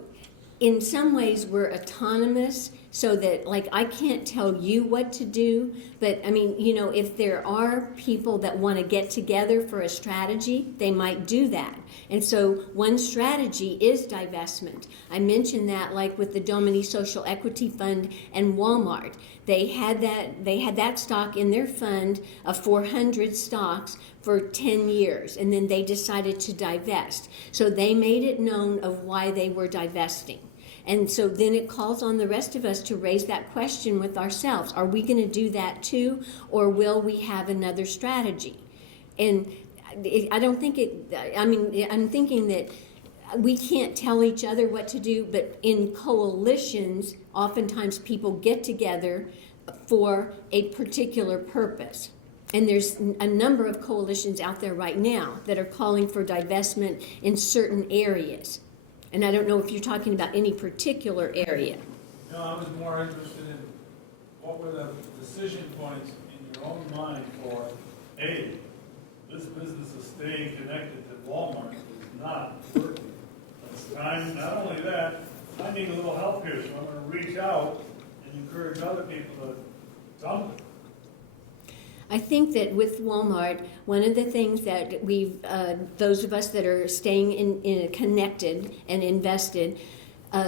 in some ways, we're autonomous, so that, like, I can't tell you what to do, but I mean, if there are people that want to get together for a strategy, they might do that. And so one strategy is divestment. I mentioned that, like with the Domini Social Equity Fund and Walmart. They had that stock in their fund of 400 stocks for 10 years, and then they decided to divest. So they made it known of why they were divesting. And so then it calls on the rest of us to raise that question with ourselves. Are we going to do that too, or will we have another strategy? And I don't think I'm thinking that we can't tell each other what to do, but in coalitions, oftentimes people get together for a particular purpose. And there's a number of coalitions out there right now that are calling for divestment in certain areas. And I don't know if you're talking about any particular area. No, I was more interested in what were the decision points in your own mind for, hey, this business of staying connected to Walmart is not working. It's time, not only that, I need a little help here, so I'm going to reach out and encourage other people to dump it. I think that with Walmart, one of the things that those of us that are staying in connected and invested,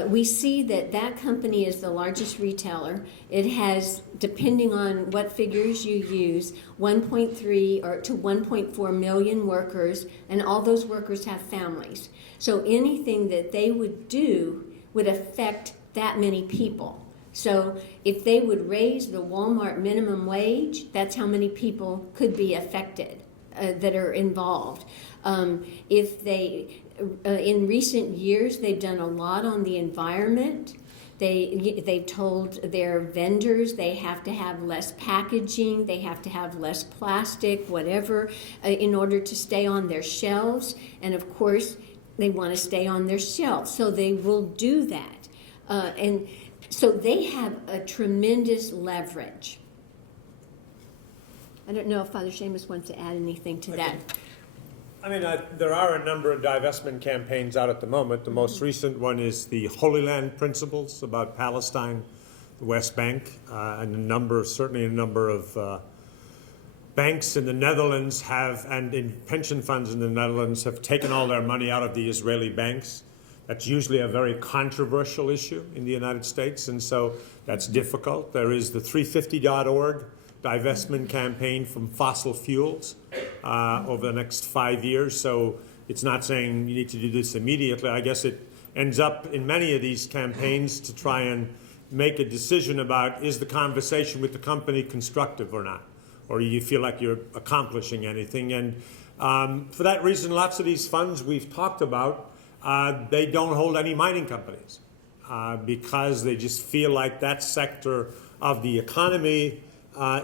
we see that company is the largest retailer. It has, depending on what figures you use, 1.3 or to 1.4 million workers, and all those workers have families. So anything that they would do would affect that many people. So if they would raise the Walmart minimum wage, that's how many people could be affected that are involved. If they, in recent years, they've done a lot on the environment. They've told their vendors they have to have less packaging, they have to have less plastic, whatever, in order to stay on their shelves. And of course, they want to stay on their shelves, so they will do that. And so they have a tremendous leverage. I don't know if Father Séamus wants to add anything to that. There are a number of divestment campaigns out at the moment. The most recent one is the Holy Land Principles about Palestine, the West Bank, and certainly a number of banks in the Netherlands and in pension funds in the Netherlands have taken all their money out of the Israeli banks. That's usually a very controversial issue in the United States, and so that's difficult. There is the 350.org divestment campaign from fossil fuels over the next 5 years. So it's not saying you need to do this immediately. I guess it ends up in many of these campaigns to try and make a decision about, is the conversation with the company constructive or not? Or do you feel like you're accomplishing anything? And for that reason, lots of these funds we've talked about, they don't hold any mining companies because they just feel like that sector of the economy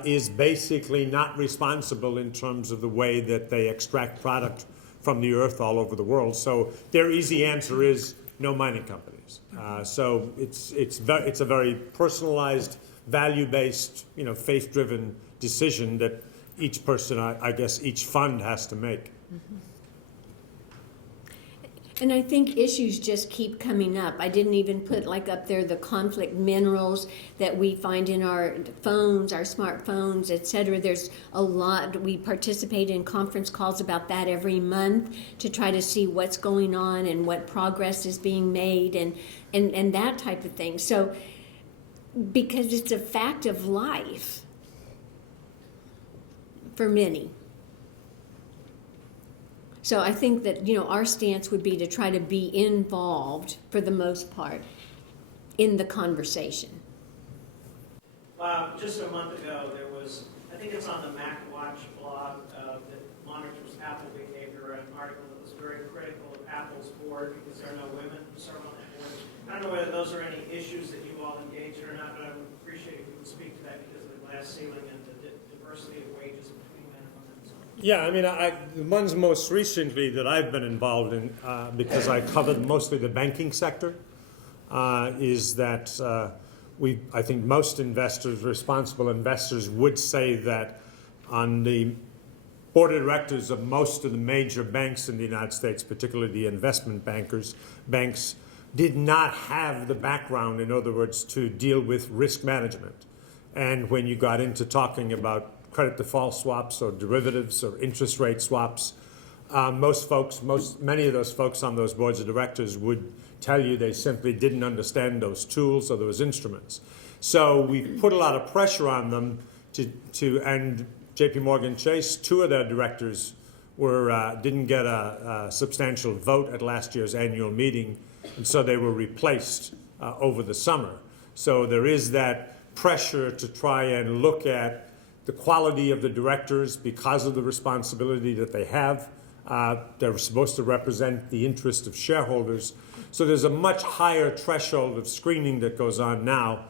is basically not responsible in terms of the way that they extract product from the earth all over the world. So their easy answer is no mining companies. So it's a very personalized, value-based, faith-driven decision that each person, I guess, each fund has to make. Mm-hmm. And I think issues just keep coming up. I didn't even put up there the conflict minerals that we find in our phones, our smartphones, etc. There's a lot. We participate in conference calls about that every month to try to see what's going on and what progress is being made and that type of thing. So because it's a fact of life for many. So I think that, our stance would be to try to be involved, for the most part, in the conversation. Just a month ago, there was, I think it's on the MacWatch blog that monitors Apple behavior, an article that was very critical of Apple's board because there are no women who serve on that board. I don't know whether those are any issues that you all engage in or not, but I would appreciate if you would speak to that because of the glass ceiling and the diversity of wages between men and women and so on? Yeah, I mean, the ones most recently that I've been involved in, because I covered mostly the banking sector, is that I think most investors, responsible investors, would say that on the board of directors of most of the major banks in the United States, particularly the investment banks did not have the background, in other words, to deal with risk management. And when you got into talking about credit default swaps or derivatives or interest rate swaps, many of those folks on those boards of directors would tell you they simply didn't understand those tools or those instruments. So we put a lot of pressure on them and JP Morgan Chase, two of their directors didn't get a substantial vote at last year's annual meeting, and so they were replaced over the summer. So there is that pressure to try and look at the quality of the directors because of the responsibility that they have. They're supposed to represent the interest of shareholders. So there's a much higher threshold of screening that goes on now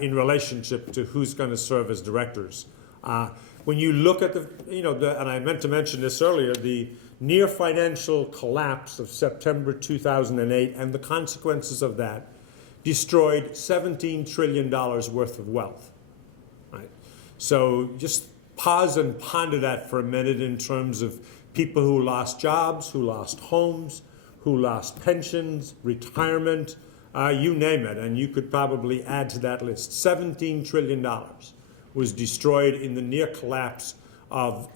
in relationship to who's going to serve as directors. When you look at and I meant to mention this earlier, the near financial collapse of September 2008 and the consequences of that destroyed $17 trillion worth of wealth. Right? So just pause and ponder that for a minute in terms of people who lost jobs, who lost homes, who lost pensions, retirement, you name it, and you could probably add to that list. $17 trillion was destroyed in the near collapse of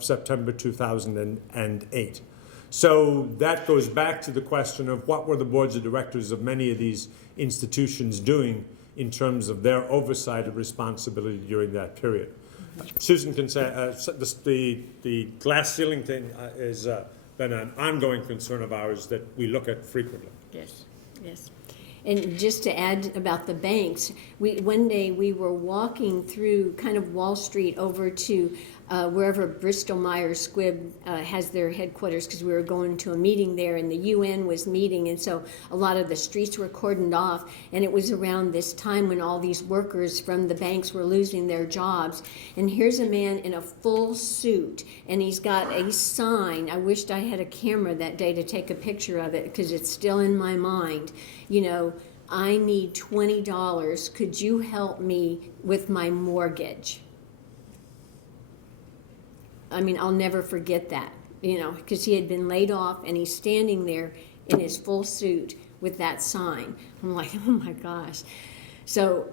September 2008. So that goes back to the question of what were the boards of directors of many of these institutions doing in terms of their oversight of responsibility during that period. Susan can say the glass ceiling thing has been an ongoing concern of ours that we look at frequently. Yes, yes. And just to add about the banks, one day we were walking through kind of Wall Street over to wherever Bristol Myers Squibb has their headquarters, because we were going to a meeting there and the UN was meeting, and so a lot of the streets were cordoned off, and it was around this time when all these workers from the banks were losing their jobs. And here's a man in a full suit, and he's got a sign. I wished I had a camera that day to take a picture of it because it's still in my mind. You know, I need $20. Could you help me with my mortgage? I mean, I'll never forget that, because he had been laid off and he's standing there in his full suit with that sign. I'm like, oh my gosh. So,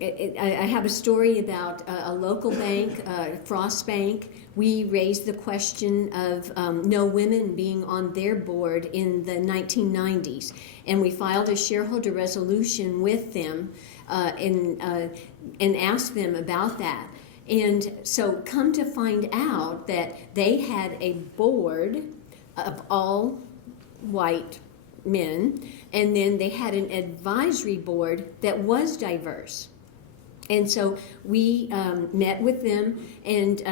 I have a story about a local bank, Frost Bank. We raised the question of no women being on their board in the 1990s. And we filed a shareholder resolution with them and asked them about that. And so come to find out that they had a board of all white men, and then they had an advisory board that was diverse. And so we met with them and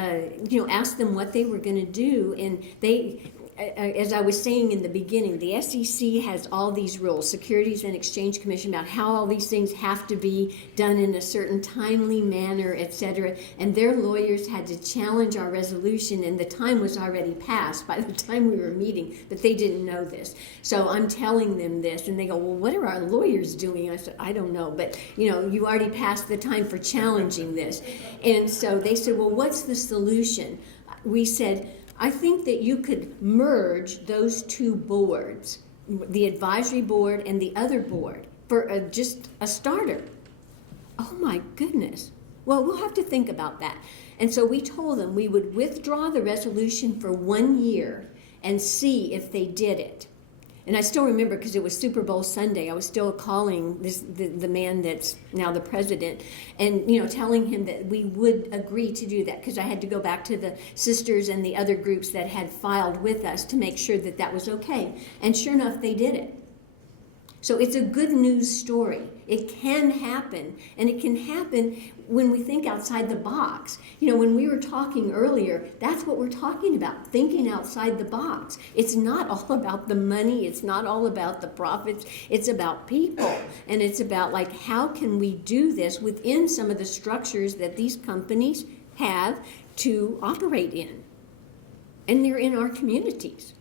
asked them what they were going to do, and they, as I was saying in the beginning, the SEC has all these rules, Securities and Exchange Commission, about how all these things have to be done in a certain timely manner, etc. And their lawyers had to challenge our resolution, and the time was already passed by the time we were meeting, but they didn't know this. So I'm telling them this, and they go, well, what are our lawyers doing? I said, I don't know, but you already passed the time for challenging this. And so they said, well, what's the solution? We said, I think that you could merge those two boards, the advisory board and the other board, for just a starter. Oh my goodness. Well, we'll have to think about that. And so we told them we would withdraw the resolution for 1 year and see if they did it. And I still remember, because it was Super Bowl Sunday, I was still calling the man that's now the president and, telling him that we would agree to do that, because I had to go back to the sisters and the other groups that had filed with us to make sure that that was okay. And sure enough, they did it. So it's a good news story. It can happen, and it can happen when we think outside the box. You know, when we were talking earlier, that's what we're talking about, thinking outside the box. It's not all about the money, it's not all about the profits, it's about people. And it's about, like, how can we do this within some of the structures that these companies have to operate in. And they're in our communities.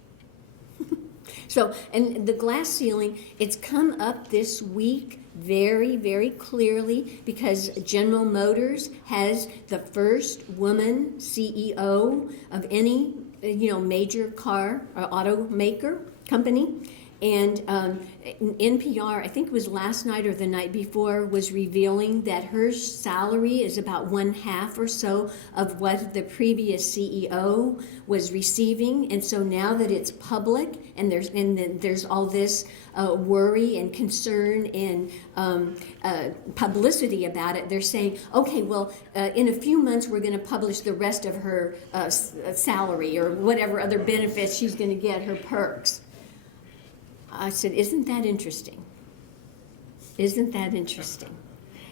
So, and the glass ceiling, it's come up this week very, very clearly because General Motors has the first woman CEO of any, major car or automaker company. And NPR, I think it was last night or the night before, was revealing that her salary is about 1/2 or so of what the previous CEO was receiving. And so now that it's public and there's all this worry and concern and publicity about it, they're saying, okay, well, in a few months we're going to publish the rest of her salary or whatever other benefits she's going to get, her perks. I said, isn't that interesting? Isn't that interesting?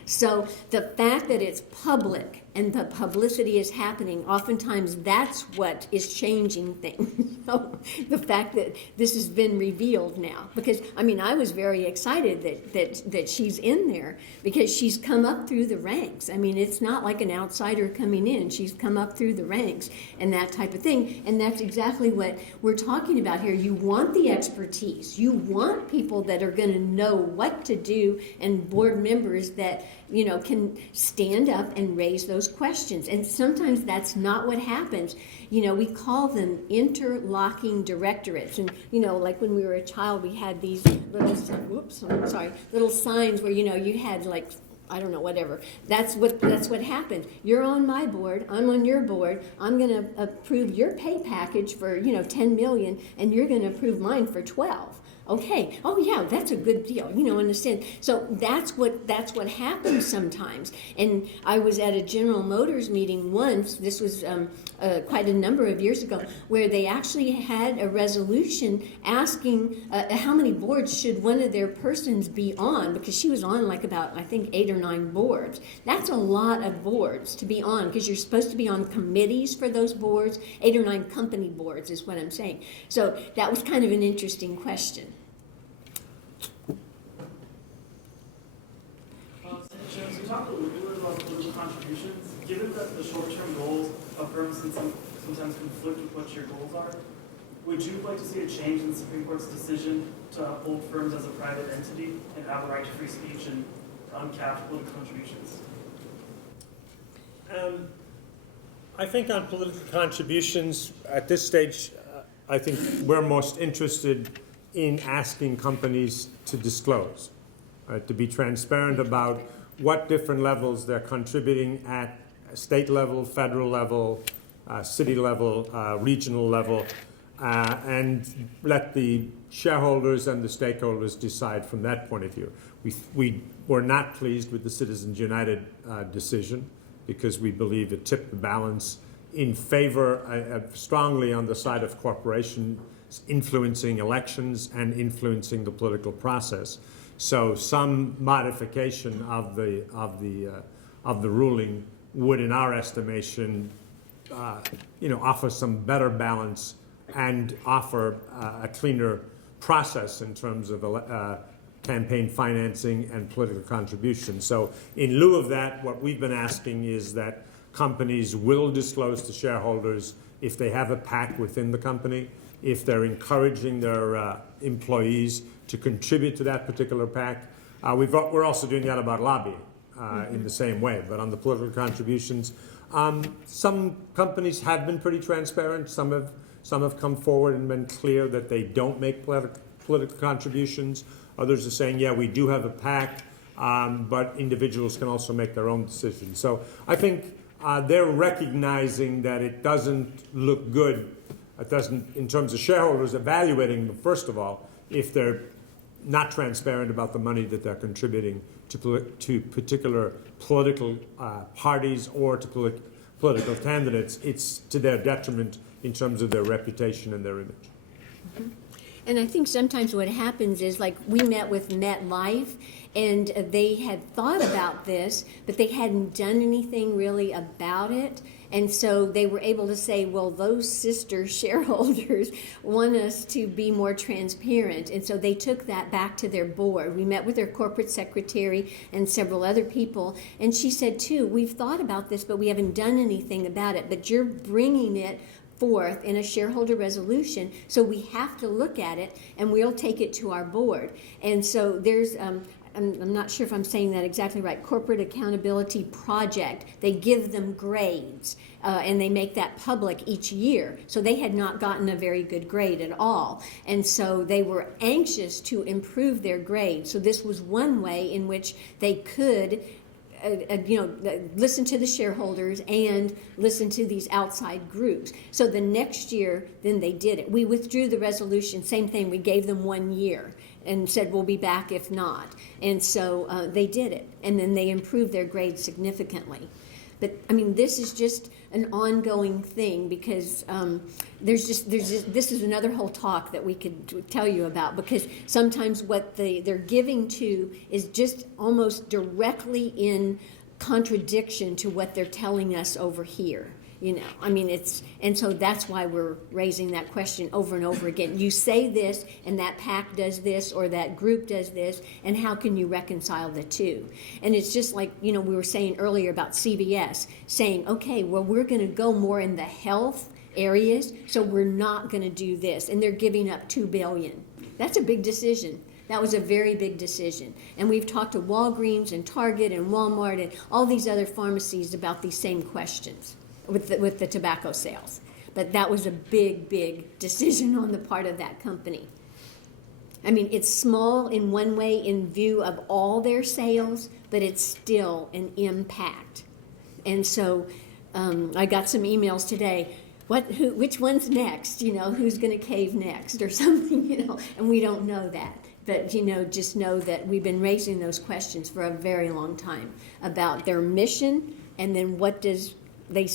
So the fact that it's public and the publicity is happening, oftentimes that's what is changing things. So the fact that this has been revealed now, because I was very excited that she's in there because she's come up through the ranks. It's not like an outsider coming in. She's come up through the ranks and that type of thing. And that's exactly what we're talking about here. You want the expertise. You want people that are going to know what to do, and board members that can stand up and raise those questions. And sometimes that's not what happens. We call them interlocking directorates. And, like when we were a child, we had these little signs where, you had like, I don't know, whatever. That's what happened. You're on my board. I'm on your board. I'm going to approve your pay package for, 10 million, and you're going to approve mine for 12. Okay. Oh yeah, that's a good deal. Understand? So that's what happens sometimes. And I was at a General Motors meeting once. This was quite a number of years ago, where they actually had a resolution asking how many boards should one of their persons be on, because she was on like about, I think, 8 or 9 boards. That's a lot of boards to be on, because you're supposed to be on committees for those boards. 8 or 9 company boards is what I'm saying. So that was kind of an interesting question. So you talked a little bit about political contributions. Given that the short-term goals of firms sometimes conflict with what your goals are, would you like to see a change in the Supreme Court's decision to uphold firms as a private entity and have a right to free speech and uncapped political contributions? I think on political contributions, at this stage, I think we're most interested in asking companies to disclose, right, to be transparent about what different levels they're contributing at state level, federal level, city level, regional level, and let the shareholders and the stakeholders decide from that point of view. We were not pleased with the Citizens United decision, because we believe it tipped the balance in favor, strongly on the side of corporations influencing elections and influencing the political process. So some modification of the ruling would, in our estimation, offer some better balance and offer a cleaner process in terms of campaign financing and political contributions. So in lieu of that, what we've been asking is that companies will disclose to shareholders if they have a PAC within the company, if they're encouraging their employees to contribute to that particular PAC. We're also doing that about lobbying in the same way, but on the political contributions, some companies have been pretty transparent. Some have come forward and been clear that they don't make political contributions. Others are saying, yeah, we do have a PAC, but individuals can also make their own decisions. So I think they're recognizing that it doesn't look good. It doesn't, in terms of shareholders evaluating them, first of all, if they're not transparent about the money that they're contributing to particular political parties or to political candidates, it's to their detriment in terms of their reputation and their image. Mm-hmm. And I think sometimes what happens is, like, we met with MetLife, and they had thought about this, but they hadn't done anything really about it. And so they were able to say, well, those sister shareholders want us to be more transparent. And so they took that back to their board. We met with their corporate secretary and several other people. And she said, too, we've thought about this, but we haven't done anything about it. But you're bringing it forth in a shareholder resolution, so we have to look at it, and we'll take it to our board. And so there's, I'm not sure if I'm saying that exactly right, Corporate Accountability Project. They give them grades, and they make that public each year. So they had not gotten a very good grade at all. And so they were anxious to improve their grade. So this was one way in which they could listen to the shareholders and listen to these outside groups. So the next year, then they did it. We withdrew the resolution, same thing, we gave them 1 year and said we'll be back if not. And so they did it, and then they improved their grade significantly. But I mean, this is just an ongoing thing, because this is another whole talk that we could tell you about, because sometimes what they're giving to is just almost directly in contradiction to what they're telling us over here. You know, I mean, and so that's why we're raising that question over and over again. You say this, and that PAC does this, or that group does this, and how can you reconcile the two? And it's just like, we were saying earlier about CVS, saying, okay, well, we're going to go more in the health areas, so we're not going to do this, and they're giving up $2 billion. That's a big decision. That was a very big decision. And we've talked to Walgreens and Target and Walmart and all these other pharmacies about these same questions with the tobacco sales. But that was a big, big decision on the part of that company. I mean, it's small in one way in view of all their sales, but it's still an impact. And so I got some emails today. Which one's next? Who's going to cave next or something, and we don't know that. But, just know that we've been raising those questions for a very long time about their mission, and then what do they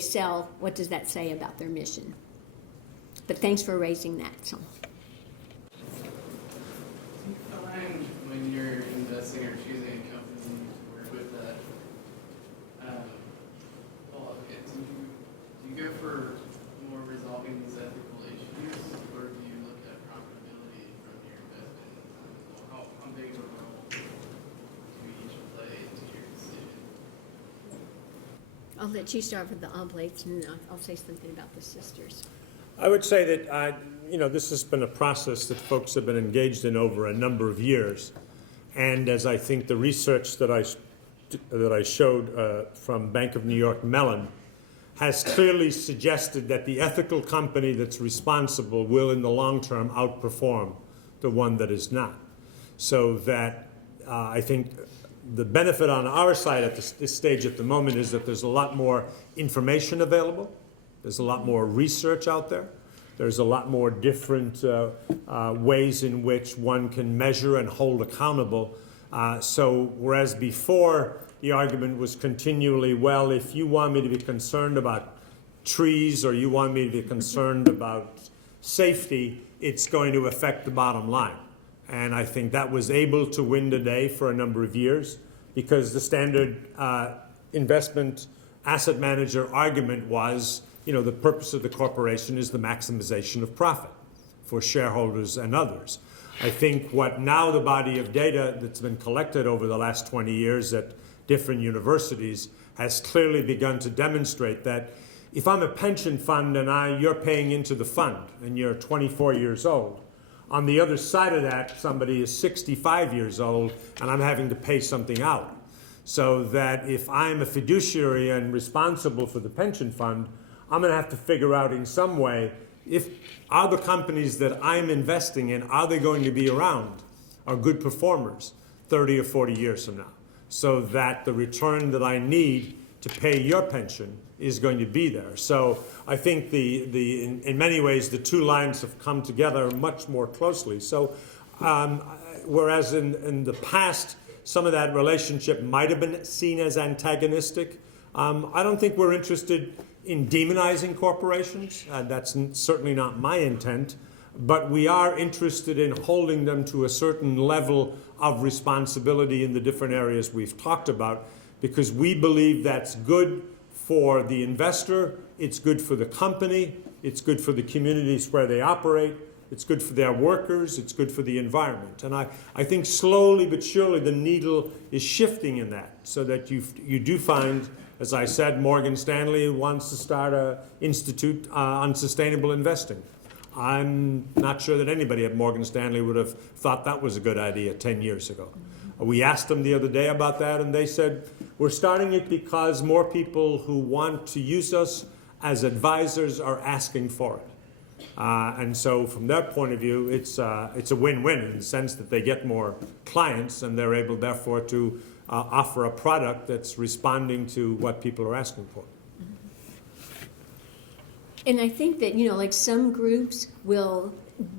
sell? What does that say about their mission? But thanks for raising that. So. When you're investing or choosing a company to work with that, do you go for more resolving these ethical issues, or do you look at profitability from your investment? How big of a role do each play into your decision? I'll let you start with the oblates, and I'll say something about the sisters. I would say that this has been a process that folks have been engaged in over a number of years, and as I think the research that I showed from Bank of New York Mellon has clearly suggested that the ethical company that's responsible will, in the long term, outperform the one that is not. So that I think the benefit on our side at this stage at the moment is that there's a lot more information available. There's a lot more research out there. There's a lot more different ways in which one can measure and hold accountable. So whereas before the argument was continually, well, if you want me to be concerned about trees or you want me to be concerned about safety, it's going to affect the bottom line. And I think that was able to win the day for a number of years, because the standard investment asset manager argument was, the purpose of the corporation is the maximization of profit for shareholders and others. I think what now the body of data that's been collected over the last 20 years at different universities has clearly begun to demonstrate that if I'm a pension fund and you're paying into the fund and you're 24 years old, on the other side of that, somebody is 65 years old and I'm having to pay something out. So that if I'm a fiduciary and responsible for the pension fund, I'm going to have to figure out in some way, are the companies that I'm investing in, are they going to be around, are good performers 30 or 40 years from now, so that the return that I need to pay your pension is going to be there. So I think in many ways the two lines have come together much more closely. So whereas in the past some of that relationship might have been seen as antagonistic, I don't think we're interested in demonizing corporations. That's certainly not my intent. but we are interested in holding them to a certain level of responsibility in the different areas we've talked about, because we believe that's good for the investor, it's good for the company, it's good for the communities where they operate, it's good for their workers, it's good for the environment. And I think slowly but surely the needle is shifting in that, so that you do find, as I said, Morgan Stanley wants to start an institute on sustainable investing. I'm not sure that anybody at Morgan Stanley would have thought that was a good idea 10 years ago. We asked them the other day about that, and they said, we're starting it because more people who want to use us as advisors are asking for it. And so from their point of view, it's a win-win in the sense that they get more clients and they're able, therefore, to offer a product that's responding to what people are asking for. And I think that, like some groups will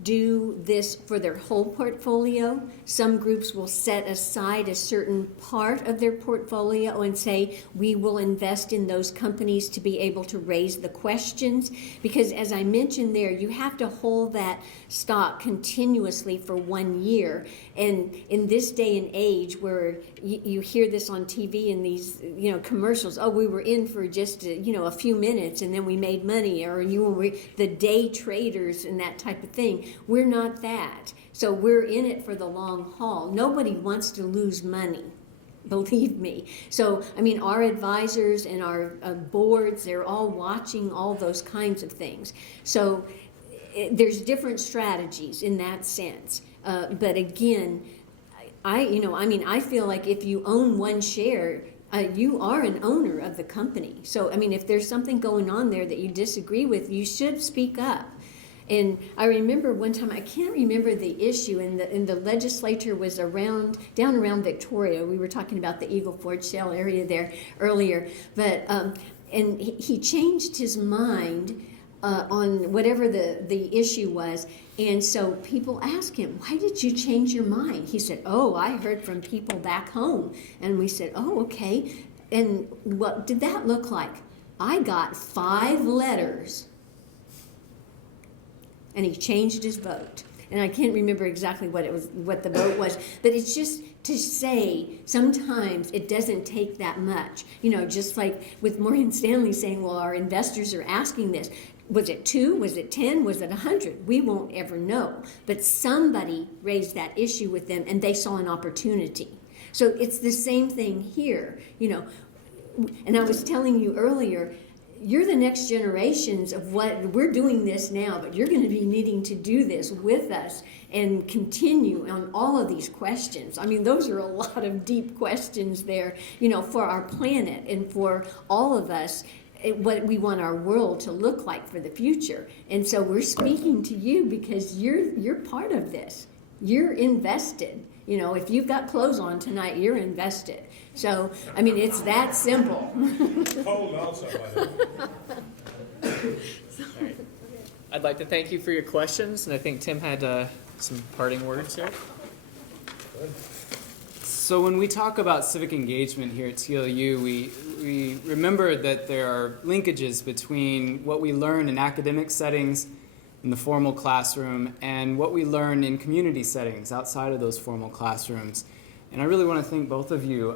do this for their whole portfolio. Some groups will set aside a certain part of their portfolio and say, we will invest in those companies to be able to raise the questions. Because as I mentioned there, you have to hold that stock continuously for 1 year. And in this day and age where you hear this on TV in these, commercials, oh, we were in for just, a few minutes and then we made money, or the day traders and that type of thing. We're not that. So we're in it for the long haul. Nobody wants to lose money, believe me. So, our advisors and our boards, they're all watching all those kinds of things. So there's different strategies in that sense. But again, I feel like if you own one share, you are an owner of the company. So, if there's something going on there that you disagree with, you should speak up. And I remember one time, I can't remember the issue, and the legislature was down around Victoria. We were talking about the Eagle Ford Shale area there earlier. But and he changed his mind on whatever the issue was. And so people asked him, why did you change your mind? He said, oh, I heard from people back home. And we said, oh, okay. And what did that look like? I got 5 letters. And he changed his vote. And I can't remember exactly what the vote was, but it's just to say sometimes it doesn't take that much. Just like with Morgan Stanley saying, well, our investors are asking this. Was it 2? Was it 10? Was it 100? We won't ever know. But somebody raised that issue with them, and they saw an opportunity. So it's the same thing here, And I was telling you earlier, you're the next generations of what we're doing this now, but you're going to be needing to do this with us and continue on all of these questions. Those are a lot of deep questions there, for our planet and for all of us, what we want our world to look like for the future. And so we're speaking to you because you're part of this. You're invested. If you've got clothes on tonight, you're invested. So, it's that simple. Cold also, by the way. Right. I'd like to thank you for your questions, and I think Tim had some parting words here. So when we talk about civic engagement here at TLU, we remember that there are linkages between what we learn in academic settings in the formal classroom and what we learn in community settings outside of those formal classrooms. And I really want to thank both of you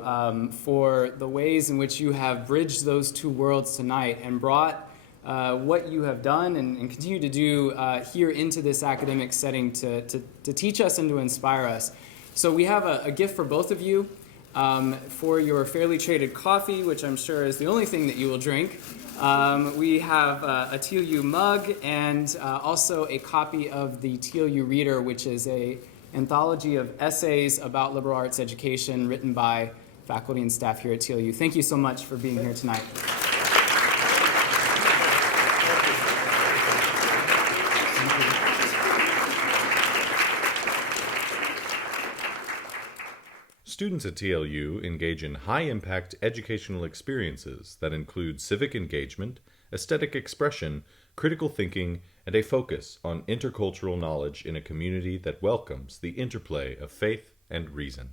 for the ways in which you have bridged those two worlds tonight and brought what you have done and continue to do here into this academic setting to teach us and to inspire us. So we have a gift for both of you for your fairly traded coffee, which I'm sure is the only thing that you will drink. We have a TLU mug and also a copy of the TLU Reader, which is an anthology of essays about liberal arts education written by faculty and staff here at TLU. Thank you so much for being here tonight. Students at TLU engage in high-impact educational experiences that include civic engagement, aesthetic expression, critical thinking, and a focus on intercultural knowledge in a community that welcomes the interplay of faith and reason.